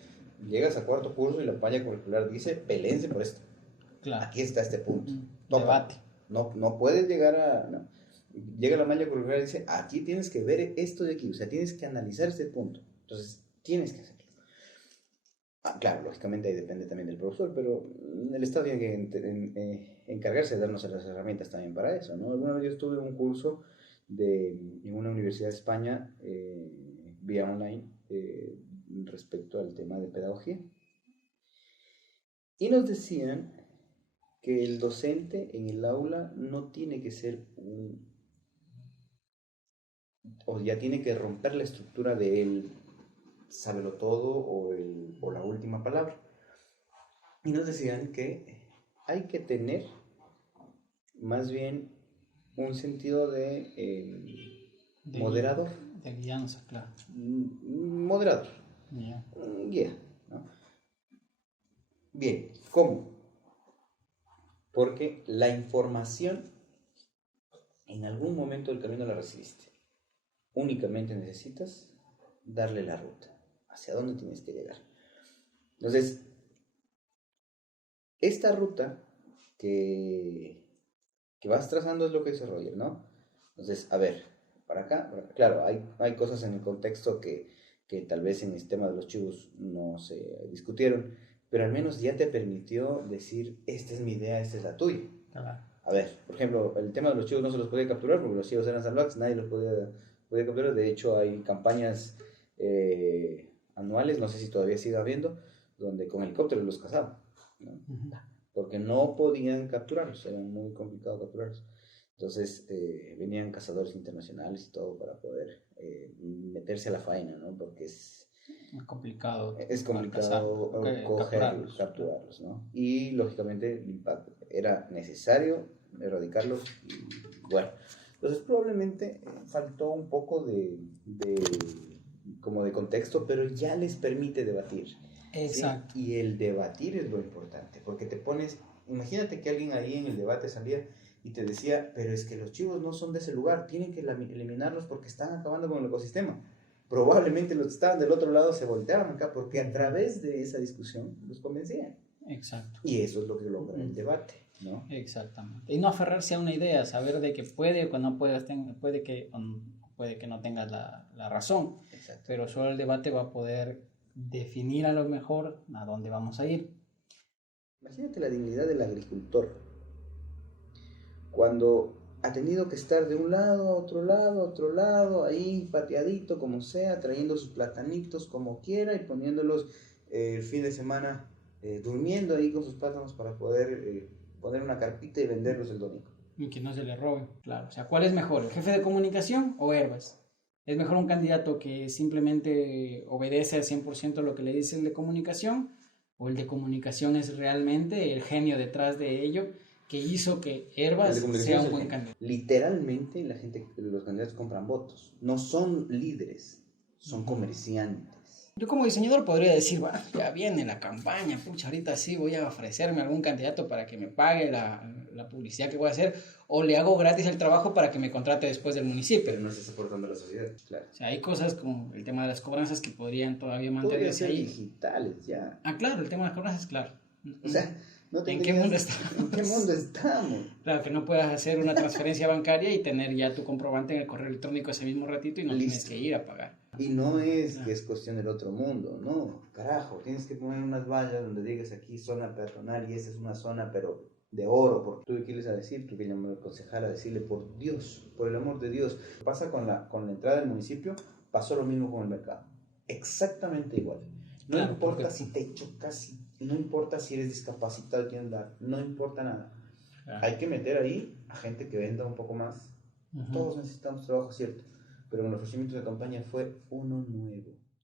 llegas a cuarto curso y la malla curricular dice, pelense por esto. Claro. Aquí está este punto. Debate. No puedes llegar a... No. Llega la malla curricular y dice, aquí tienes que ver esto de aquí. O sea, tienes que analizar este punto. Entonces, tienes que hacerlo. Claro, lógicamente ahí depende también del profesor, pero el Estado tiene que encargarse de darnos las herramientas también para eso, ¿no? Alguna vez yo estuve en un curso en una universidad de España, vía online, respecto al tema de pedagogía. Y nos decían que el docente en el aula no tiene que ser o ya tiene que romper la estructura de él sábelo todo o la última palabra. Y nos decían que hay que tener más bien un sentido de moderador. De guianza, claro. Moderador. Yeah. Guía, ¿no? Bien, ¿cómo? Porque la información en algún momento del camino la recibiste. Únicamente necesitas darle la ruta. ¿Hacia dónde tienes que llegar? Entonces, esta ruta que vas trazando es lo que dice Roger, ¿no? Entonces, a ver, para acá. Claro, hay cosas en el contexto que tal vez en el tema de los chivos no se discutieron, pero al menos ya te permitió decir, esta es mi idea, esta es la tuya. A ver, por ejemplo, el tema de los chivos no se los podía capturar porque los chivos eran salvajes, nadie los podía capturar. De hecho, hay campañas anuales, no sé si todavía sigue habiendo, donde con helicópteros los cazaban, ¿no? Uh-huh. Porque no podían capturarlos, era muy complicado capturarlos. Entonces venían cazadores internacionales y todo para poder meterse a la faena, ¿no? Porque es complicado. Es complicado capturarlos, ¿no? Y lógicamente el impacto era necesario erradicarlos y bueno. Entonces probablemente faltó un poco como de contexto, pero ya les permite debatir. Exacto. ¿Sí? Y el debatir es lo importante, porque te pones, imagínate que alguien ahí en el debate salía y te decía, pero es que los chivos no son de ese lugar, tienen que eliminarlos porque están acabando con el ecosistema. Probablemente los que estaban del otro lado se volteaban acá porque a través de esa discusión los convencían. Exacto. Y eso es lo que logra el debate, ¿no? Exactamente. Y no aferrarse a una idea, saber de que puede o que no puede que no tengas la razón. Exacto. Pero solo el debate va a poder definir a lo mejor a dónde vamos a ir. Imagínate la dignidad del agricultor cuando ha tenido que estar de un lado a otro lado, ahí pateadito como sea, trayendo sus platanitos como quiera y poniéndolos el fin de semana durmiendo ahí con sus plátanos para poder poner una carpita y venderlos el domingo. Y que no se le roben, claro. O sea, ¿cuál es mejor, el jefe de comunicación o Herbas? ¿Es mejor un candidato que simplemente obedece al 100% lo que le dice el de comunicación? ¿O el de comunicación es realmente el genio detrás de ello que hizo que Herbas sea un buen candidato? Literalmente los candidatos compran votos. No son líderes, son comerciantes. Yo como diseñador podría decir, bueno, ya viene la campaña, pucha, ahorita sí voy a ofrecerme a algún candidato para que me pague la publicidad que voy a hacer, o le hago gratis el trabajo para que me contrate después del municipio. Pero no se está aportando a la sociedad, claro. O sea, hay cosas como el tema de las cobranzas que podrían todavía mantenerse ahí. Digitales ya. Ah, claro, el tema de las cobranzas, claro. O sea, ¿En qué mundo estamos? ¿En qué mundo estamos? Claro, que no puedas hacer una transferencia bancaria y tener ya tu comprobante en el correo electrónico ese mismo ratito y no tienes que ir a pagar. Y no es que es cuestión del otro mundo, no, carajo, tienes que poner unas vallas donde digas aquí zona peatonal y esa es una zona pero de oro, porque tú quieres decir, tú que llamar al concejal a decirle por Dios, por el amor de Dios. Pasa con la entrada del municipio, pasó lo mismo con el mercado, exactamente igual. No claro, importa si te chocas, no importa si eres discapacitado y tienes edad, no importa nada. Claro. Hay que meter ahí a gente que venda un poco más. Todos necesitamos trabajo, cierto, pero en los ofrecimientos de campaña fue uno nuevo.